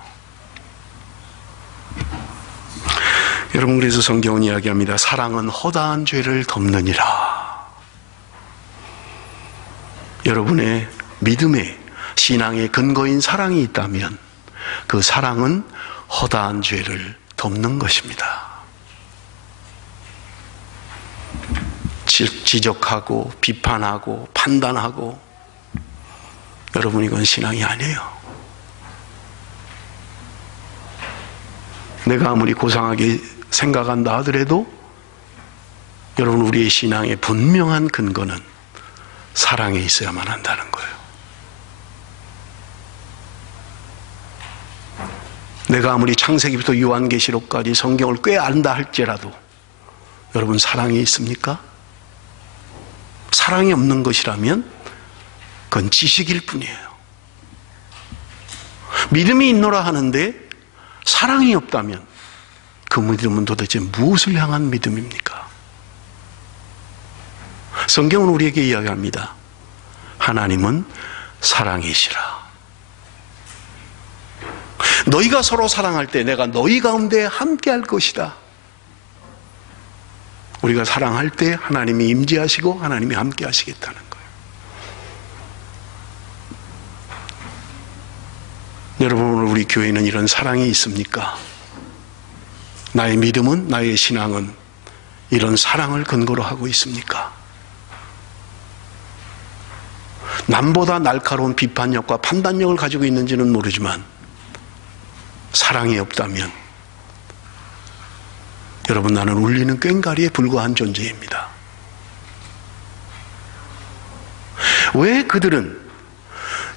여러분, 그래서 성경은 이야기합니다. 사랑은 허다한 죄를 덮느니라. 여러분의 믿음의 신앙의 근거인 사랑이 있다면 그 사랑은 허다한 죄를 덮는 것입니다. 지적하고 비판하고 판단하고, 여러분, 이건 신앙이 아니에요. 내가 아무리 고상하게 생각한다 하더라도 여러분, 우리의 신앙의 분명한 근거는 사랑에 있어야만 한다는 거예요. 내가 아무리 창세기부터 요한계시록까지 성경을 꽤 안다 할지라도 여러분, 사랑이 있습니까? 사랑이 없는 것이라면 그건 지식일 뿐이에요. 믿음이 있노라 하는데 사랑이 없다면 그 믿음은 도대체 무엇을 향한 믿음입니까? 성경은 우리에게 이야기합니다. 하나님은 사랑이시라. 너희가 서로 사랑할 때 내가 너희 가운데 함께 할 것이다. 우리가 사랑할 때 하나님이 임재하시고 하나님이 함께 하시겠다는 거예요. 여러분, 오늘 우리 교회는 이런 사랑이 있습니까? 나의 믿음은, 나의 신앙은 이런 사랑을 근거로 하고 있습니까? 남보다 날카로운 비판력과 판단력을 가지고 있는지는 모르지만 사랑이 없다면 여러분, 나는 울리는 꽹과리에 불과한 존재입니다. 왜 그들은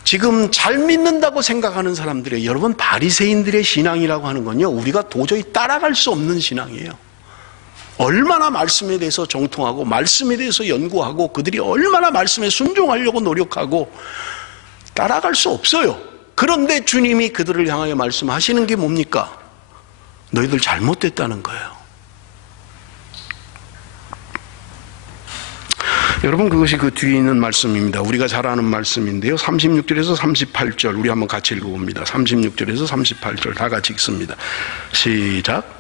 지금 잘 믿는다고 생각하는 사람들의, 여러분, 바리새인들의 신앙이라고 하는 건요, 우리가 도저히 따라갈 수 없는 신앙이에요. 얼마나 말씀에 대해서 정통하고 말씀에 대해서 연구하고 그들이 얼마나 말씀에 순종하려고 노력하고 따라갈 수 없어요. 그런데 주님이 그들을 향하여 말씀하시는 게 뭡니까? 너희들 잘못됐다는 거예요. 여러분, 그것이 그 뒤에 있는 말씀입니다. 우리가 잘 아는 말씀인데요, 36절에서 38절 우리 한번 같이 읽어봅니다. 36절에서 38절 다 같이 읽습니다. 시작.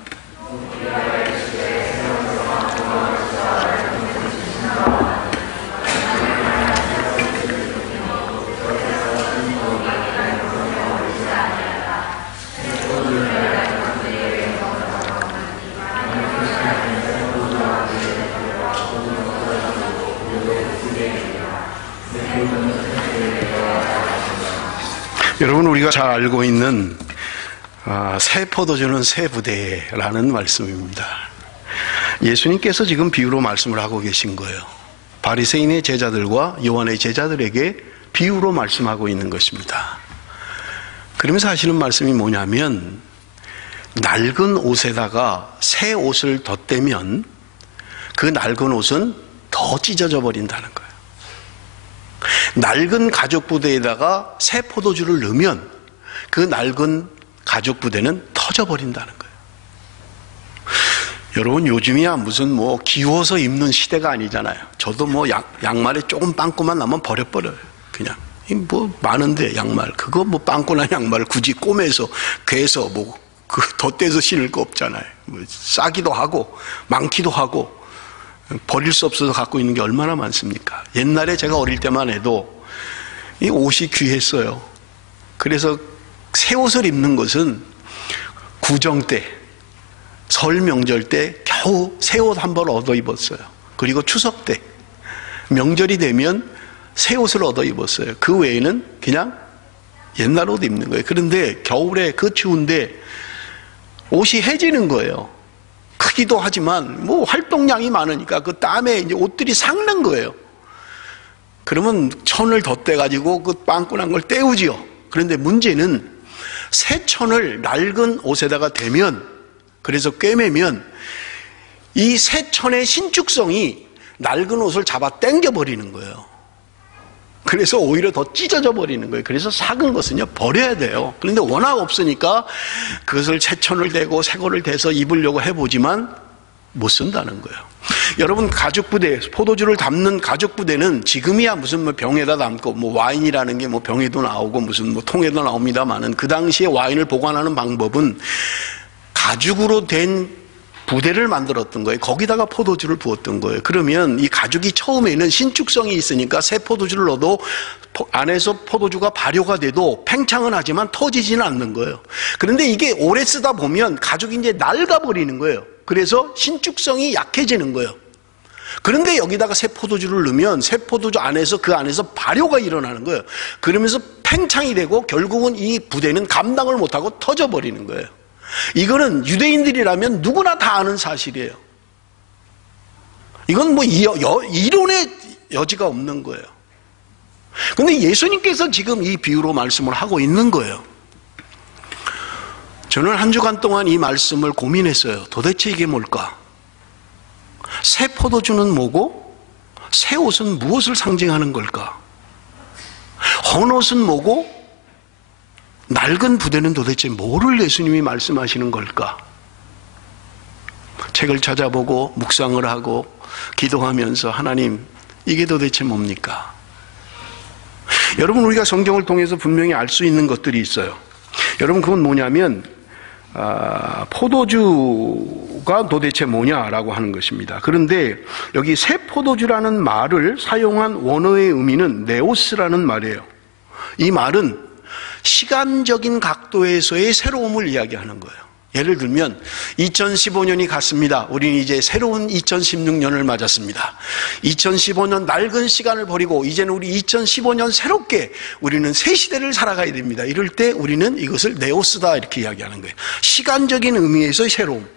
여러분, 우리가 잘 알고 있는 새 포도주는 새 부대라는 말씀입니다. 예수님께서 지금 비유로 말씀을 하고 계신 거예요. 바리새인의 제자들과 요한의 제자들에게 비유로 말씀하고 있는 것입니다. 그러면서 하시는 말씀이 뭐냐면, 낡은 옷에다가 새 옷을 덧대면 그 낡은 옷은 더 찢어져 버린다는 거예요. 낡은 가죽 부대에다가 새 포도주를 넣으면 그 낡은 가죽 부대는 터져버린다는 거예요. 여러분, 요즘이야 무슨 뭐 기워서 입는 시대가 아니잖아요. 저도 뭐 양말에 조금 빵꾸만 나면 버려버려요. 그냥 뭐 많은데 양말, 그거 뭐 빵꾸난 양말을 굳이 꼬매서 괴서 뭐 그 덧대서 신을 거 없잖아요. 뭐 싸기도 하고 많기도 하고 버릴 수 없어서 갖고 있는 게 얼마나 많습니까? 옛날에 제가 어릴 때만 해도 이 옷이 귀했어요. 그래서 새 옷을 입는 것은 구정 때, 설 명절 때 겨우 새 옷 한 벌 얻어 입었어요. 그리고 추석 때, 명절이 되면 새 옷을 얻어 입었어요. 그 외에는 그냥 옛날 옷 입는 거예요. 그런데 겨울에 그 추운데 옷이 해지는 거예요. 크기도 하지만 뭐 활동량이 많으니까 그 땀에 이제 옷들이 삭는 거예요. 그러면 천을 덧대가지고 그 빵꾸난 걸 떼우지요. 그런데 문제는 새 천을 낡은 옷에다가 대면, 그래서 꿰매면 이 새 천의 신축성이 낡은 옷을 잡아 당겨버리는 거예요. 그래서 오히려 더 찢어져 버리는 거예요. 그래서 삭은 것은요, 버려야 돼요. 그런데 워낙 없으니까 그것을 새 천을 대고 새 거를 대서 입으려고 해보지만 못 쓴다는 거예요. 여러분, 가죽 부대, 포도주를 담는 가죽 부대는 지금이야 무슨 뭐 병에다 담고 뭐 와인이라는 게 뭐 병에도 나오고 무슨 뭐 통에도 나옵니다만은, 그 당시에 와인을 보관하는 방법은 가죽으로 된 부대를 만들었던 거예요. 거기다가 포도주를 부었던 거예요. 그러면 이 가죽이 처음에는 신축성이 있으니까 새 포도주를 넣어도 안에서 포도주가 발효가 돼도 팽창은 하지만 터지지는 않는 거예요. 그런데 이게 오래 쓰다 보면 가죽이 이제 낡아버리는 거예요. 그래서 신축성이 약해지는 거예요. 그런데 여기다가 새 포도주를 넣으면 새 포도주 안에서, 그 안에서 발효가 일어나는 거예요. 그러면서 팽창이 되고 결국은 이 부대는 감당을 못하고 터져버리는 거예요. 이거는 유대인들이라면 누구나 다 아는 사실이에요. 이건 뭐 이론의 여지가 없는 거예요. 그런데 예수님께서 지금 이 비유로 말씀을 하고 있는 거예요. 저는 한 주간 동안 이 말씀을 고민했어요. 도대체 이게 뭘까? 새 포도주는 뭐고 새 옷은 무엇을 상징하는 걸까? 헌 옷은 뭐고 낡은 부대는 도대체 뭐를 예수님이 말씀하시는 걸까? 책을 찾아보고 묵상을 하고 기도하면서 하나님, 이게 도대체 뭡니까? 여러분, 우리가 성경을 통해서 분명히 알 수 있는 것들이 있어요. 여러분, 그건 뭐냐면 포도주가 도대체 뭐냐라고 하는 것입니다. 그런데 여기 새 포도주라는 말을 사용한 원어의 의미는 네오스라는 말이에요. 이 말은 시간적인 각도에서의 새로움을 이야기하는 거예요. 예를 들면 2015년이 갔습니다. 우리는 이제 새로운 2016년을 맞았습니다. 2015년 낡은 시간을 버리고 이제는 우리 2015년 새롭게 우리는 새 시대를 살아가야 됩니다. 이럴 때 우리는 이것을 네오스다 이렇게 이야기하는 거예요. 시간적인 의미에서의 새로움.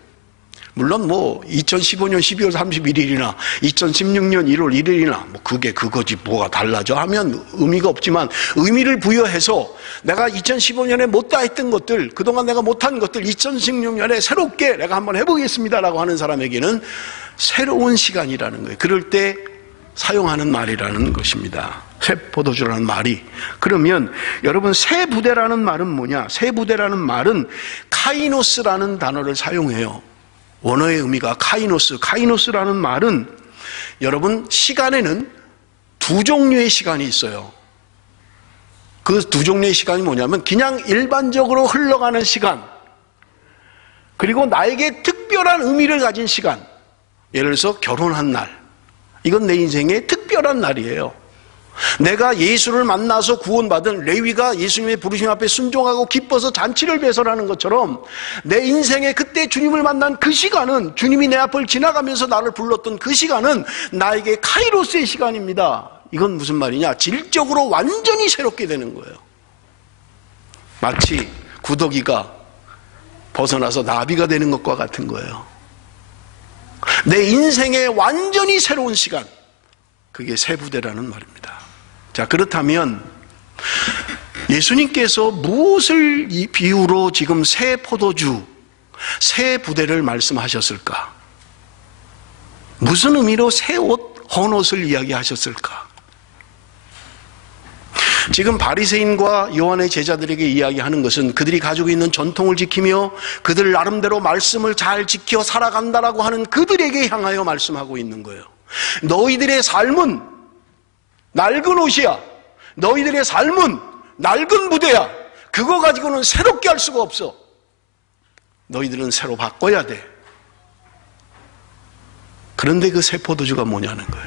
물론 2015년 12월 31일이나 2016년 1월 1일이나 그게 그거지 뭐가 달라져 하면 의미가 없지만, 의미를 부여해서 내가 2015년에 못다 했던 것들, 그동안 내가 못한 것들 2016년에 새롭게 내가 한번 해보겠습니다라고 하는 사람에게는 새로운 시간이라는 거예요. 그럴 때 사용하는 말이라는 것입니다. 새 포도주라는 말이. 그러면 여러분, 새 부대라는 말은 뭐냐? 새 부대라는 말은 카이노스라는 단어를 사용해요. 원어의 의미가 카이노스. 카이노스라는 말은 여러분, 시간에는 두 종류의 시간이 있어요. 그 두 종류의 시간이 뭐냐면 그냥 일반적으로 흘러가는 시간, 그리고 나에게 특별한 의미를 가진 시간. 예를 들어서 결혼한 날, 이건 내 인생의 특별한 날이에요. 내가 예수를 만나서 구원받은 레위가 예수님의 부르심 앞에 순종하고 기뻐서 잔치를 배설하는 것처럼, 내 인생에 그때 주님을 만난 그 시간은, 주님이 내 앞을 지나가면서 나를 불렀던 그 시간은 나에게 카이로스의 시간입니다. 이건 무슨 말이냐? 질적으로 완전히 새롭게 되는 거예요. 마치 구더기가 벗어나서 나비가 되는 것과 같은 거예요. 내 인생의 완전히 새로운 시간, 그게 새 부대라는 말입니다. 자, 그렇다면 예수님께서 무엇을 이 비유로 지금 새 포도주, 새 부대를 말씀하셨을까? 무슨 의미로 새 옷, 헌 옷을 이야기하셨을까? 지금 바리새인과 요한의 제자들에게 이야기하는 것은 그들이 가지고 있는 전통을 지키며 그들 나름대로 말씀을 잘 지켜 살아간다라고 하는 그들에게 향하여 말씀하고 있는 거예요. 너희들의 삶은 낡은 옷이야. 너희들의 삶은 낡은 부대야. 그거 가지고는 새롭게 할 수가 없어. 너희들은 새로 바꿔야 돼. 그런데 그 새 포도주가 뭐냐는 거예요.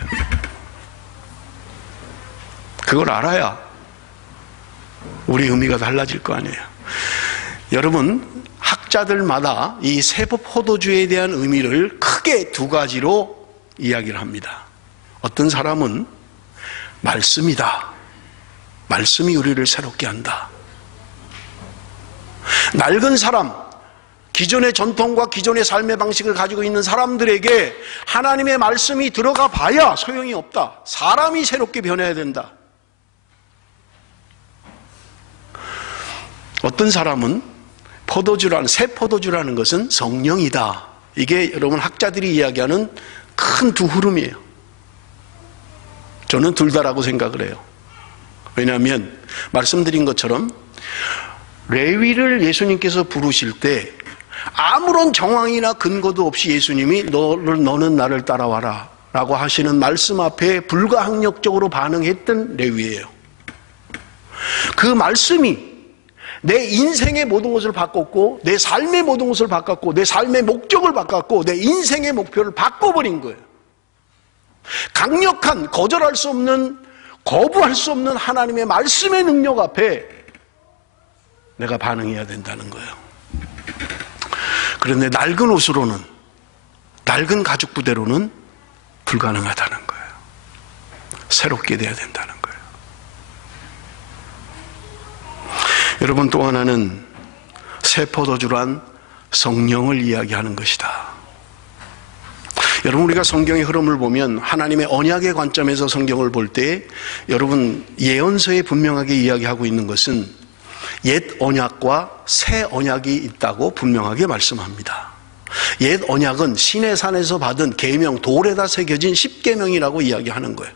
그걸 알아야 우리 의미가 달라질 거 아니에요. 여러분, 학자들마다 이 새 포도주에 대한 의미를 크게 두 가지로 이야기를 합니다. 어떤 사람은 말씀이다. 말씀이 우리를 새롭게 한다. 낡은 사람, 기존의 전통과 기존의 삶의 방식을 가지고 있는 사람들에게 하나님의 말씀이 들어가 봐야 소용이 없다. 사람이 새롭게 변해야 된다. 어떤 사람은 새 포도주라는 것은 성령이다. 이게 여러분 학자들이 이야기하는 큰 두 흐름이에요. 저는 둘 다라고 생각을 해요. 왜냐하면 말씀드린 것처럼 레위를 예수님께서 부르실 때 아무런 정황이나 근거도 없이 예수님이 너는 나를 따라와라 라고 하시는 말씀 앞에 불가항력적으로 반응했던 레위예요. 그 말씀이 내 인생의 모든 것을 바꿨고, 내 삶의 모든 것을 바꿨고, 내 삶의 목적을 바꿨고, 내 인생의 목표를 바꿔버린 거예요. 강력한, 거절할 수 없는, 거부할 수 없는 하나님의 말씀의 능력 앞에 내가 반응해야 된다는 거예요. 그런데 낡은 옷으로는, 낡은 가죽 부대로는 불가능하다는 거예요. 새롭게 돼야 된다는 거예요. 여러분, 또 하나는 새 포도주란 성령을 이야기하는 것이다. 여러분, 우리가 성경의 흐름을 보면 하나님의 언약의 관점에서 성경을 볼 때 여러분, 예언서에 분명하게 이야기하고 있는 것은 옛 언약과 새 언약이 있다고 분명하게 말씀합니다. 옛 언약은 시내산에서 받은 계명, 돌에다 새겨진 십계명이라고 이야기하는 거예요.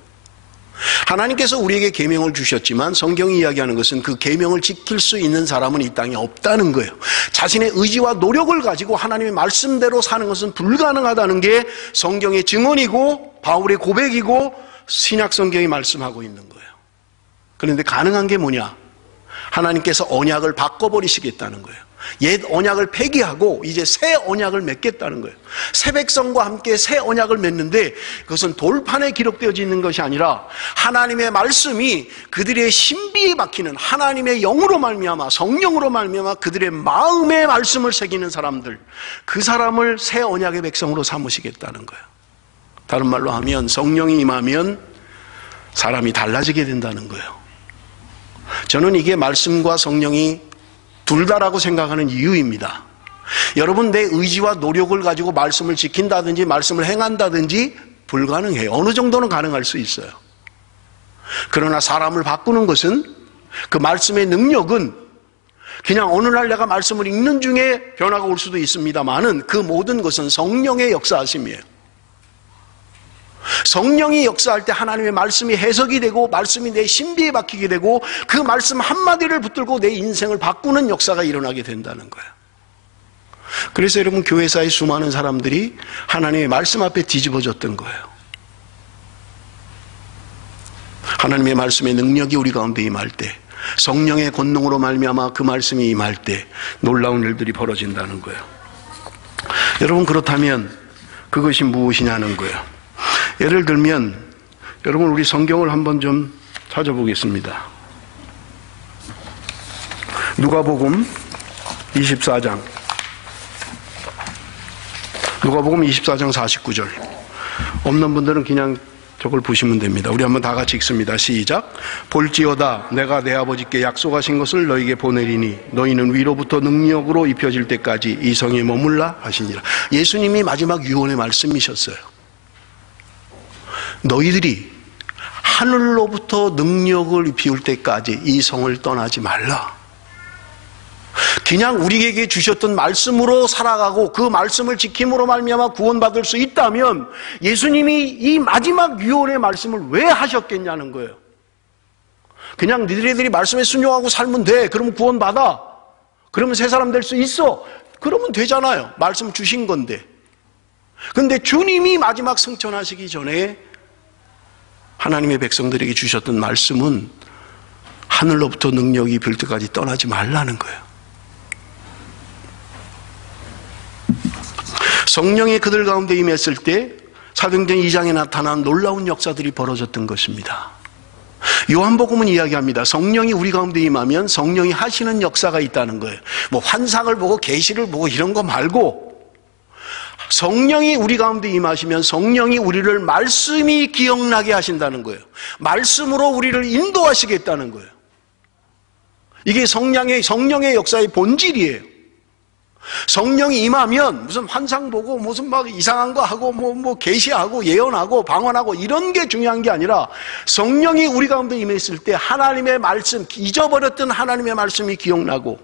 하나님께서 우리에게 계명을 주셨지만 성경이 이야기하는 것은 그 계명을 지킬 수 있는 사람은 이 땅에 없다는 거예요. 자신의 의지와 노력을 가지고 하나님의 말씀대로 사는 것은 불가능하다는 게 성경의 증언이고 바울의 고백이고 신약 성경이 말씀하고 있는 거예요. 그런데 가능한 게 뭐냐? 하나님께서 언약을 바꿔버리시겠다는 거예요. 옛 언약을 폐기하고 이제 새 언약을 맺겠다는 거예요. 새 백성과 함께 새 언약을 맺는데 그것은 돌판에 기록되어져 있는 것이 아니라 하나님의 말씀이 그들의 신비에 박히는 하나님의 영으로 말미암아 성령으로 말미암아 그들의 마음의 말씀을 새기는 사람들, 그 사람을 새 언약의 백성으로 삼으시겠다는 거예요. 다른 말로 하면 성령이 임하면 사람이 달라지게 된다는 거예요. 저는 이게 말씀과 성령이 둘 다라고 생각하는 이유입니다. 여러분, 내 의지와 노력을 가지고 말씀을 지킨다든지 말씀을 행한다든지 불가능해요. 어느 정도는 가능할 수 있어요. 그러나 사람을 바꾸는 것은, 그 말씀의 능력은 그냥 어느 날 내가 말씀을 읽는 중에 변화가 올 수도 있습니다만은 그 모든 것은 성령의 역사하심이에요. 성령이 역사할 때 하나님의 말씀이 해석이 되고 말씀이 내 신비에 박히게 되고 그 말씀 한마디를 붙들고 내 인생을 바꾸는 역사가 일어나게 된다는 거예요. 그래서 여러분, 교회사의 수많은 사람들이 하나님의 말씀 앞에 뒤집어졌던 거예요. 하나님의 말씀의 능력이 우리 가운데 임할 때, 성령의 권능으로 말미암아 그 말씀이 임할 때 놀라운 일들이 벌어진다는 거예요. 여러분, 그렇다면 그것이 무엇이냐는 거예요. 예를 들면 여러분, 우리 성경을 한번 좀 찾아보겠습니다. 누가복음 24장, 누가복음 24장 49절. 없는 분들은 그냥 저걸 보시면 됩니다. 우리 한번 다 같이 읽습니다. 시작. 볼지어다 내가 내 아버지께 약속하신 것을 너희에게 보내리니 너희는 위로부터 능력으로 입혀질 때까지 이 성에 머물라 하시니라. 예수님이 마지막 유언의 말씀이셨어요. 너희들이 하늘로부터 능력을 비울 때까지 이 성을 떠나지 말라. 그냥 우리에게 주셨던 말씀으로 살아가고 그 말씀을 지킴으로 말미암아 구원받을 수 있다면 예수님이 이 마지막 유언의 말씀을 왜 하셨겠냐는 거예요. 그냥 니들이 말씀에 순종하고 살면 돼. 그러면 구원받아. 그러면 새 사람 될 수 있어. 그러면 되잖아요. 말씀 주신 건데. 근데 주님이 마지막 승천하시기 전에 하나님의 백성들에게 주셨던 말씀은 하늘로부터 능력이 빌 때까지 떠나지 말라는 거예요. 성령이 그들 가운데 임했을 때 사도행전 2장에 나타난 놀라운 역사들이 벌어졌던 것입니다. 요한복음은 이야기합니다. 성령이 우리 가운데 임하면 성령이 하시는 역사가 있다는 거예요. 뭐 환상을 보고 계시를 보고 이런 거 말고 성령이 우리 가운데 임하시면 성령이 우리를 말씀이 기억나게 하신다는 거예요. 말씀으로 우리를 인도하시겠다는 거예요. 이게 성령의 역사의 본질이에요. 성령이 임하면 무슨 환상 보고 무슨 막 이상한 거 하고 뭐 계시하고 예언하고 방언하고 이런 게 중요한 게 아니라 성령이 우리 가운데 임했을 때 하나님의 말씀, 잊어버렸던 하나님의 말씀이 기억나고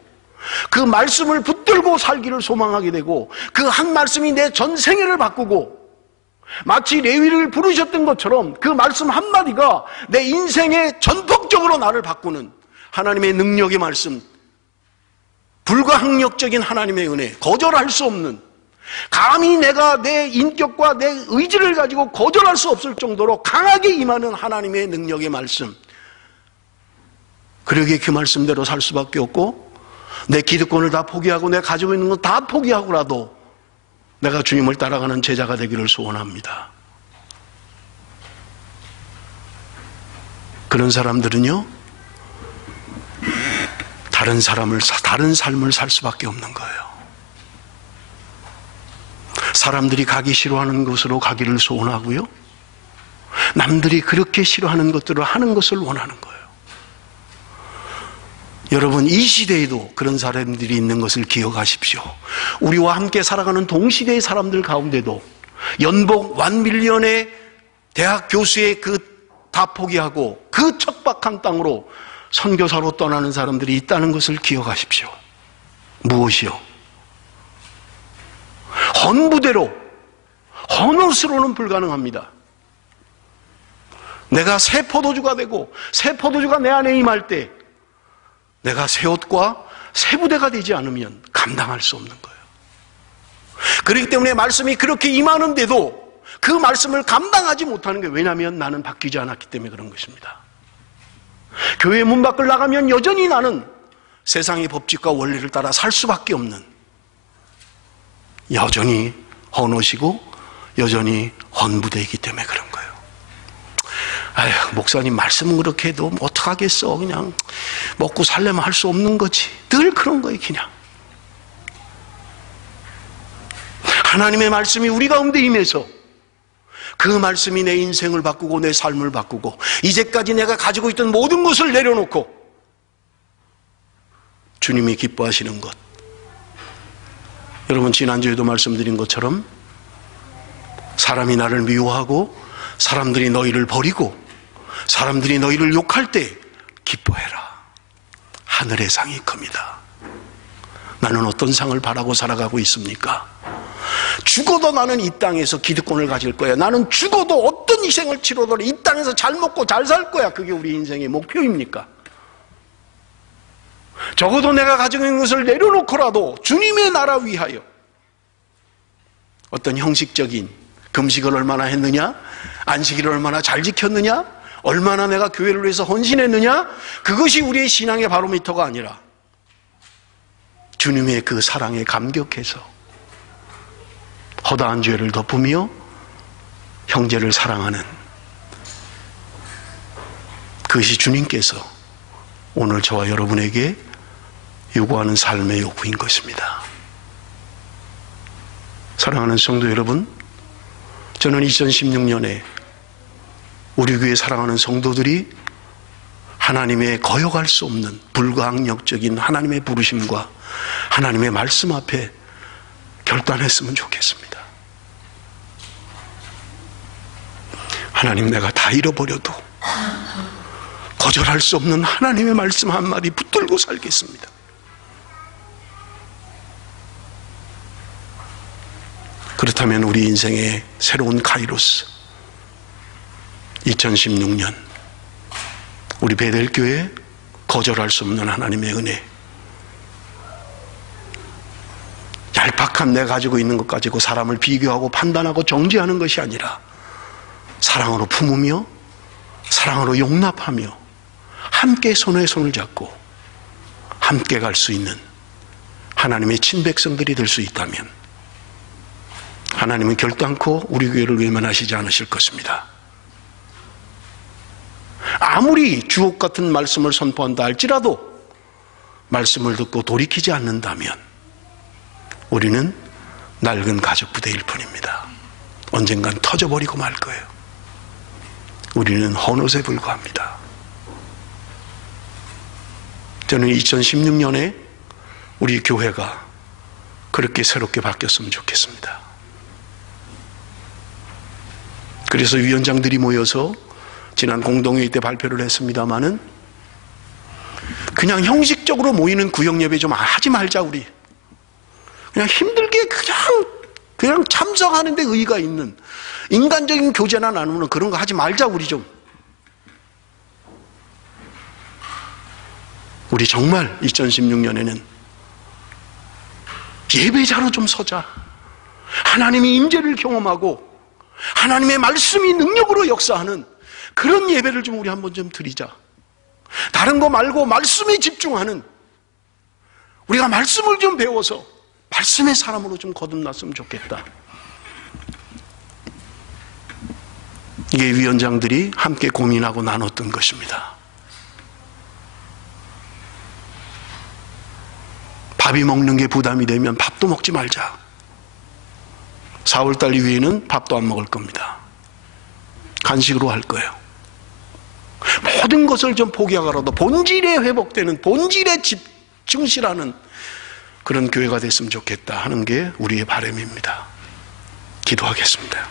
그 말씀을 붙들고 살기를 소망하게 되고 그 한 말씀이 내 전생애를 바꾸고 마치 레위를 부르셨던 것처럼 그 말씀 한마디가 내 인생에 전폭적으로 나를 바꾸는 하나님의 능력의 말씀, 불가항력적인 하나님의 은혜, 거절할 수 없는, 감히 내가 내 인격과 내 의지를 가지고 거절할 수 없을 정도로 강하게 임하는 하나님의 능력의 말씀. 그러기에 그 말씀대로 살 수밖에 없고 내 기득권을 다 포기하고 내가 가지고 있는 건 다 포기하고라도 내가 주님을 따라가는 제자가 되기를 소원합니다. 그런 사람들은요, 다른 삶을 살 수밖에 없는 거예요. 사람들이 가기 싫어하는 곳으로 가기를 소원하고요, 남들이 그렇게 싫어하는 것들을 하는 것을 원하는 거예요. 여러분, 이 시대에도 그런 사람들이 있는 것을 기억하십시오. 우리와 함께 살아가는 동시대의 사람들 가운데도 연봉 1밀리언의 대학 교수의 그 다 포기하고 그 척박한 땅으로 선교사로 떠나는 사람들이 있다는 것을 기억하십시오. 무엇이요? 헌부대로, 헌옷으로는 불가능합니다. 내가 새 포도주가 되고 새 포도주가 내 안에 임할 때 내가 새 옷과 새 부대가 되지 않으면 감당할 수 없는 거예요. 그렇기 때문에 말씀이 그렇게 임하는데도 그 말씀을 감당하지 못하는 게, 왜냐하면 나는 바뀌지 않았기 때문에 그런 것입니다. 교회 문 밖을 나가면 여전히 나는 세상의 법칙과 원리를 따라 살 수밖에 없는, 여전히 헌옷이고 여전히 헌부대이기 때문에 그런 거예요. 아휴, 목사님 말씀은 그렇게 해도 뭐 어떡하겠어, 그냥 먹고 살려면 할 수 없는 거지. 늘 그런 거예요. 그냥 하나님의 말씀이 우리 가운데 임해서 그 말씀이 내 인생을 바꾸고 내 삶을 바꾸고 이제까지 내가 가지고 있던 모든 것을 내려놓고 주님이 기뻐하시는 것. 여러분, 지난주에도 말씀드린 것처럼 사람이 나를 미워하고 사람들이 너희를 버리고 사람들이 너희를 욕할 때 기뻐해라. 하늘의 상이 큽니다. 나는 어떤 상을 바라고 살아가고 있습니까? 죽어도 나는 이 땅에서 기득권을 가질 거야. 나는 죽어도 어떤 희생을 치러도 이 땅에서 잘 먹고 잘 살 거야. 그게 우리 인생의 목표입니까? 적어도 내가 가지고 있는 것을 내려놓고라도 주님의 나라 위하여 어떤 형식적인 금식을 얼마나 했느냐, 안식일을 얼마나 잘 지켰느냐, 얼마나 내가 교회를 위해서 헌신했느냐, 그것이 우리의 신앙의 바로미터가 아니라 주님의 그 사랑에 감격해서 허다한 죄를 덮으며 형제를 사랑하는, 그것이 주님께서 오늘 저와 여러분에게 요구하는 삶의 욕구인 것입니다. 사랑하는 성도 여러분, 저는 2016년에 우리 교회 사랑하는 성도들이 하나님의 거역할 수 없는 불가항력적인 하나님의 부르심과 하나님의 말씀 앞에 결단했으면 좋겠습니다. 하나님, 내가 다 잃어버려도 거절할 수 없는 하나님의 말씀 한마디 붙들고 살겠습니다. 그렇다면 우리 인생의 새로운 카이로스, 2016년 우리 베델교회 거절할 수 없는 하나님의 은혜, 얄팍한 내가 가지고 있는 것 가지고 사람을 비교하고 판단하고 정죄하는 것이 아니라 사랑으로 품으며 사랑으로 용납하며 함께 손에 손을 잡고 함께 갈 수 있는 하나님의 친백성들이 될 수 있다면 하나님은 결단코 우리 교회를 외면하시지 않으실 것입니다. 아무리 주옥 같은 말씀을 선포한다 할지라도 말씀을 듣고 돌이키지 않는다면 우리는 낡은 가죽 부대일 뿐입니다. 언젠간 터져버리고 말 거예요. 우리는 헌옷에 불과합니다. 저는 2016년에 우리 교회가 그렇게 새롭게 바뀌었으면 좋겠습니다. 그래서 위원장들이 모여서 지난 공동회의 때 발표를 했습니다마는 그냥 형식적으로 모이는 구역예배 좀 하지 말자. 우리 그냥 힘들게 그냥 참석하는 데 의의가 있는 인간적인 교제나 나누는 그런 거 하지 말자. 우리 정말 2016년에는 예배자로 좀 서자. 하나님의 임재를 경험하고 하나님의 말씀이 능력으로 역사하는 그런 예배를 좀 우리 한번 좀 드리자. 다른 거 말고 말씀에 집중하는, 우리가 말씀을 좀 배워서 말씀의 사람으로 좀 거듭났으면 좋겠다. 이게 위원장들이 함께 고민하고 나눴던 것입니다. 밥이 먹는 게 부담이 되면 밥도 먹지 말자. 4월달 이후에는 밥도 안 먹을 겁니다. 간식으로 할 거예요. 모든 것을 좀 포기하더라도 본질에 회복되는, 본질에 충실하는 그런 교회가 됐으면 좋겠다 하는 게 우리의 바람입니다. 기도하겠습니다.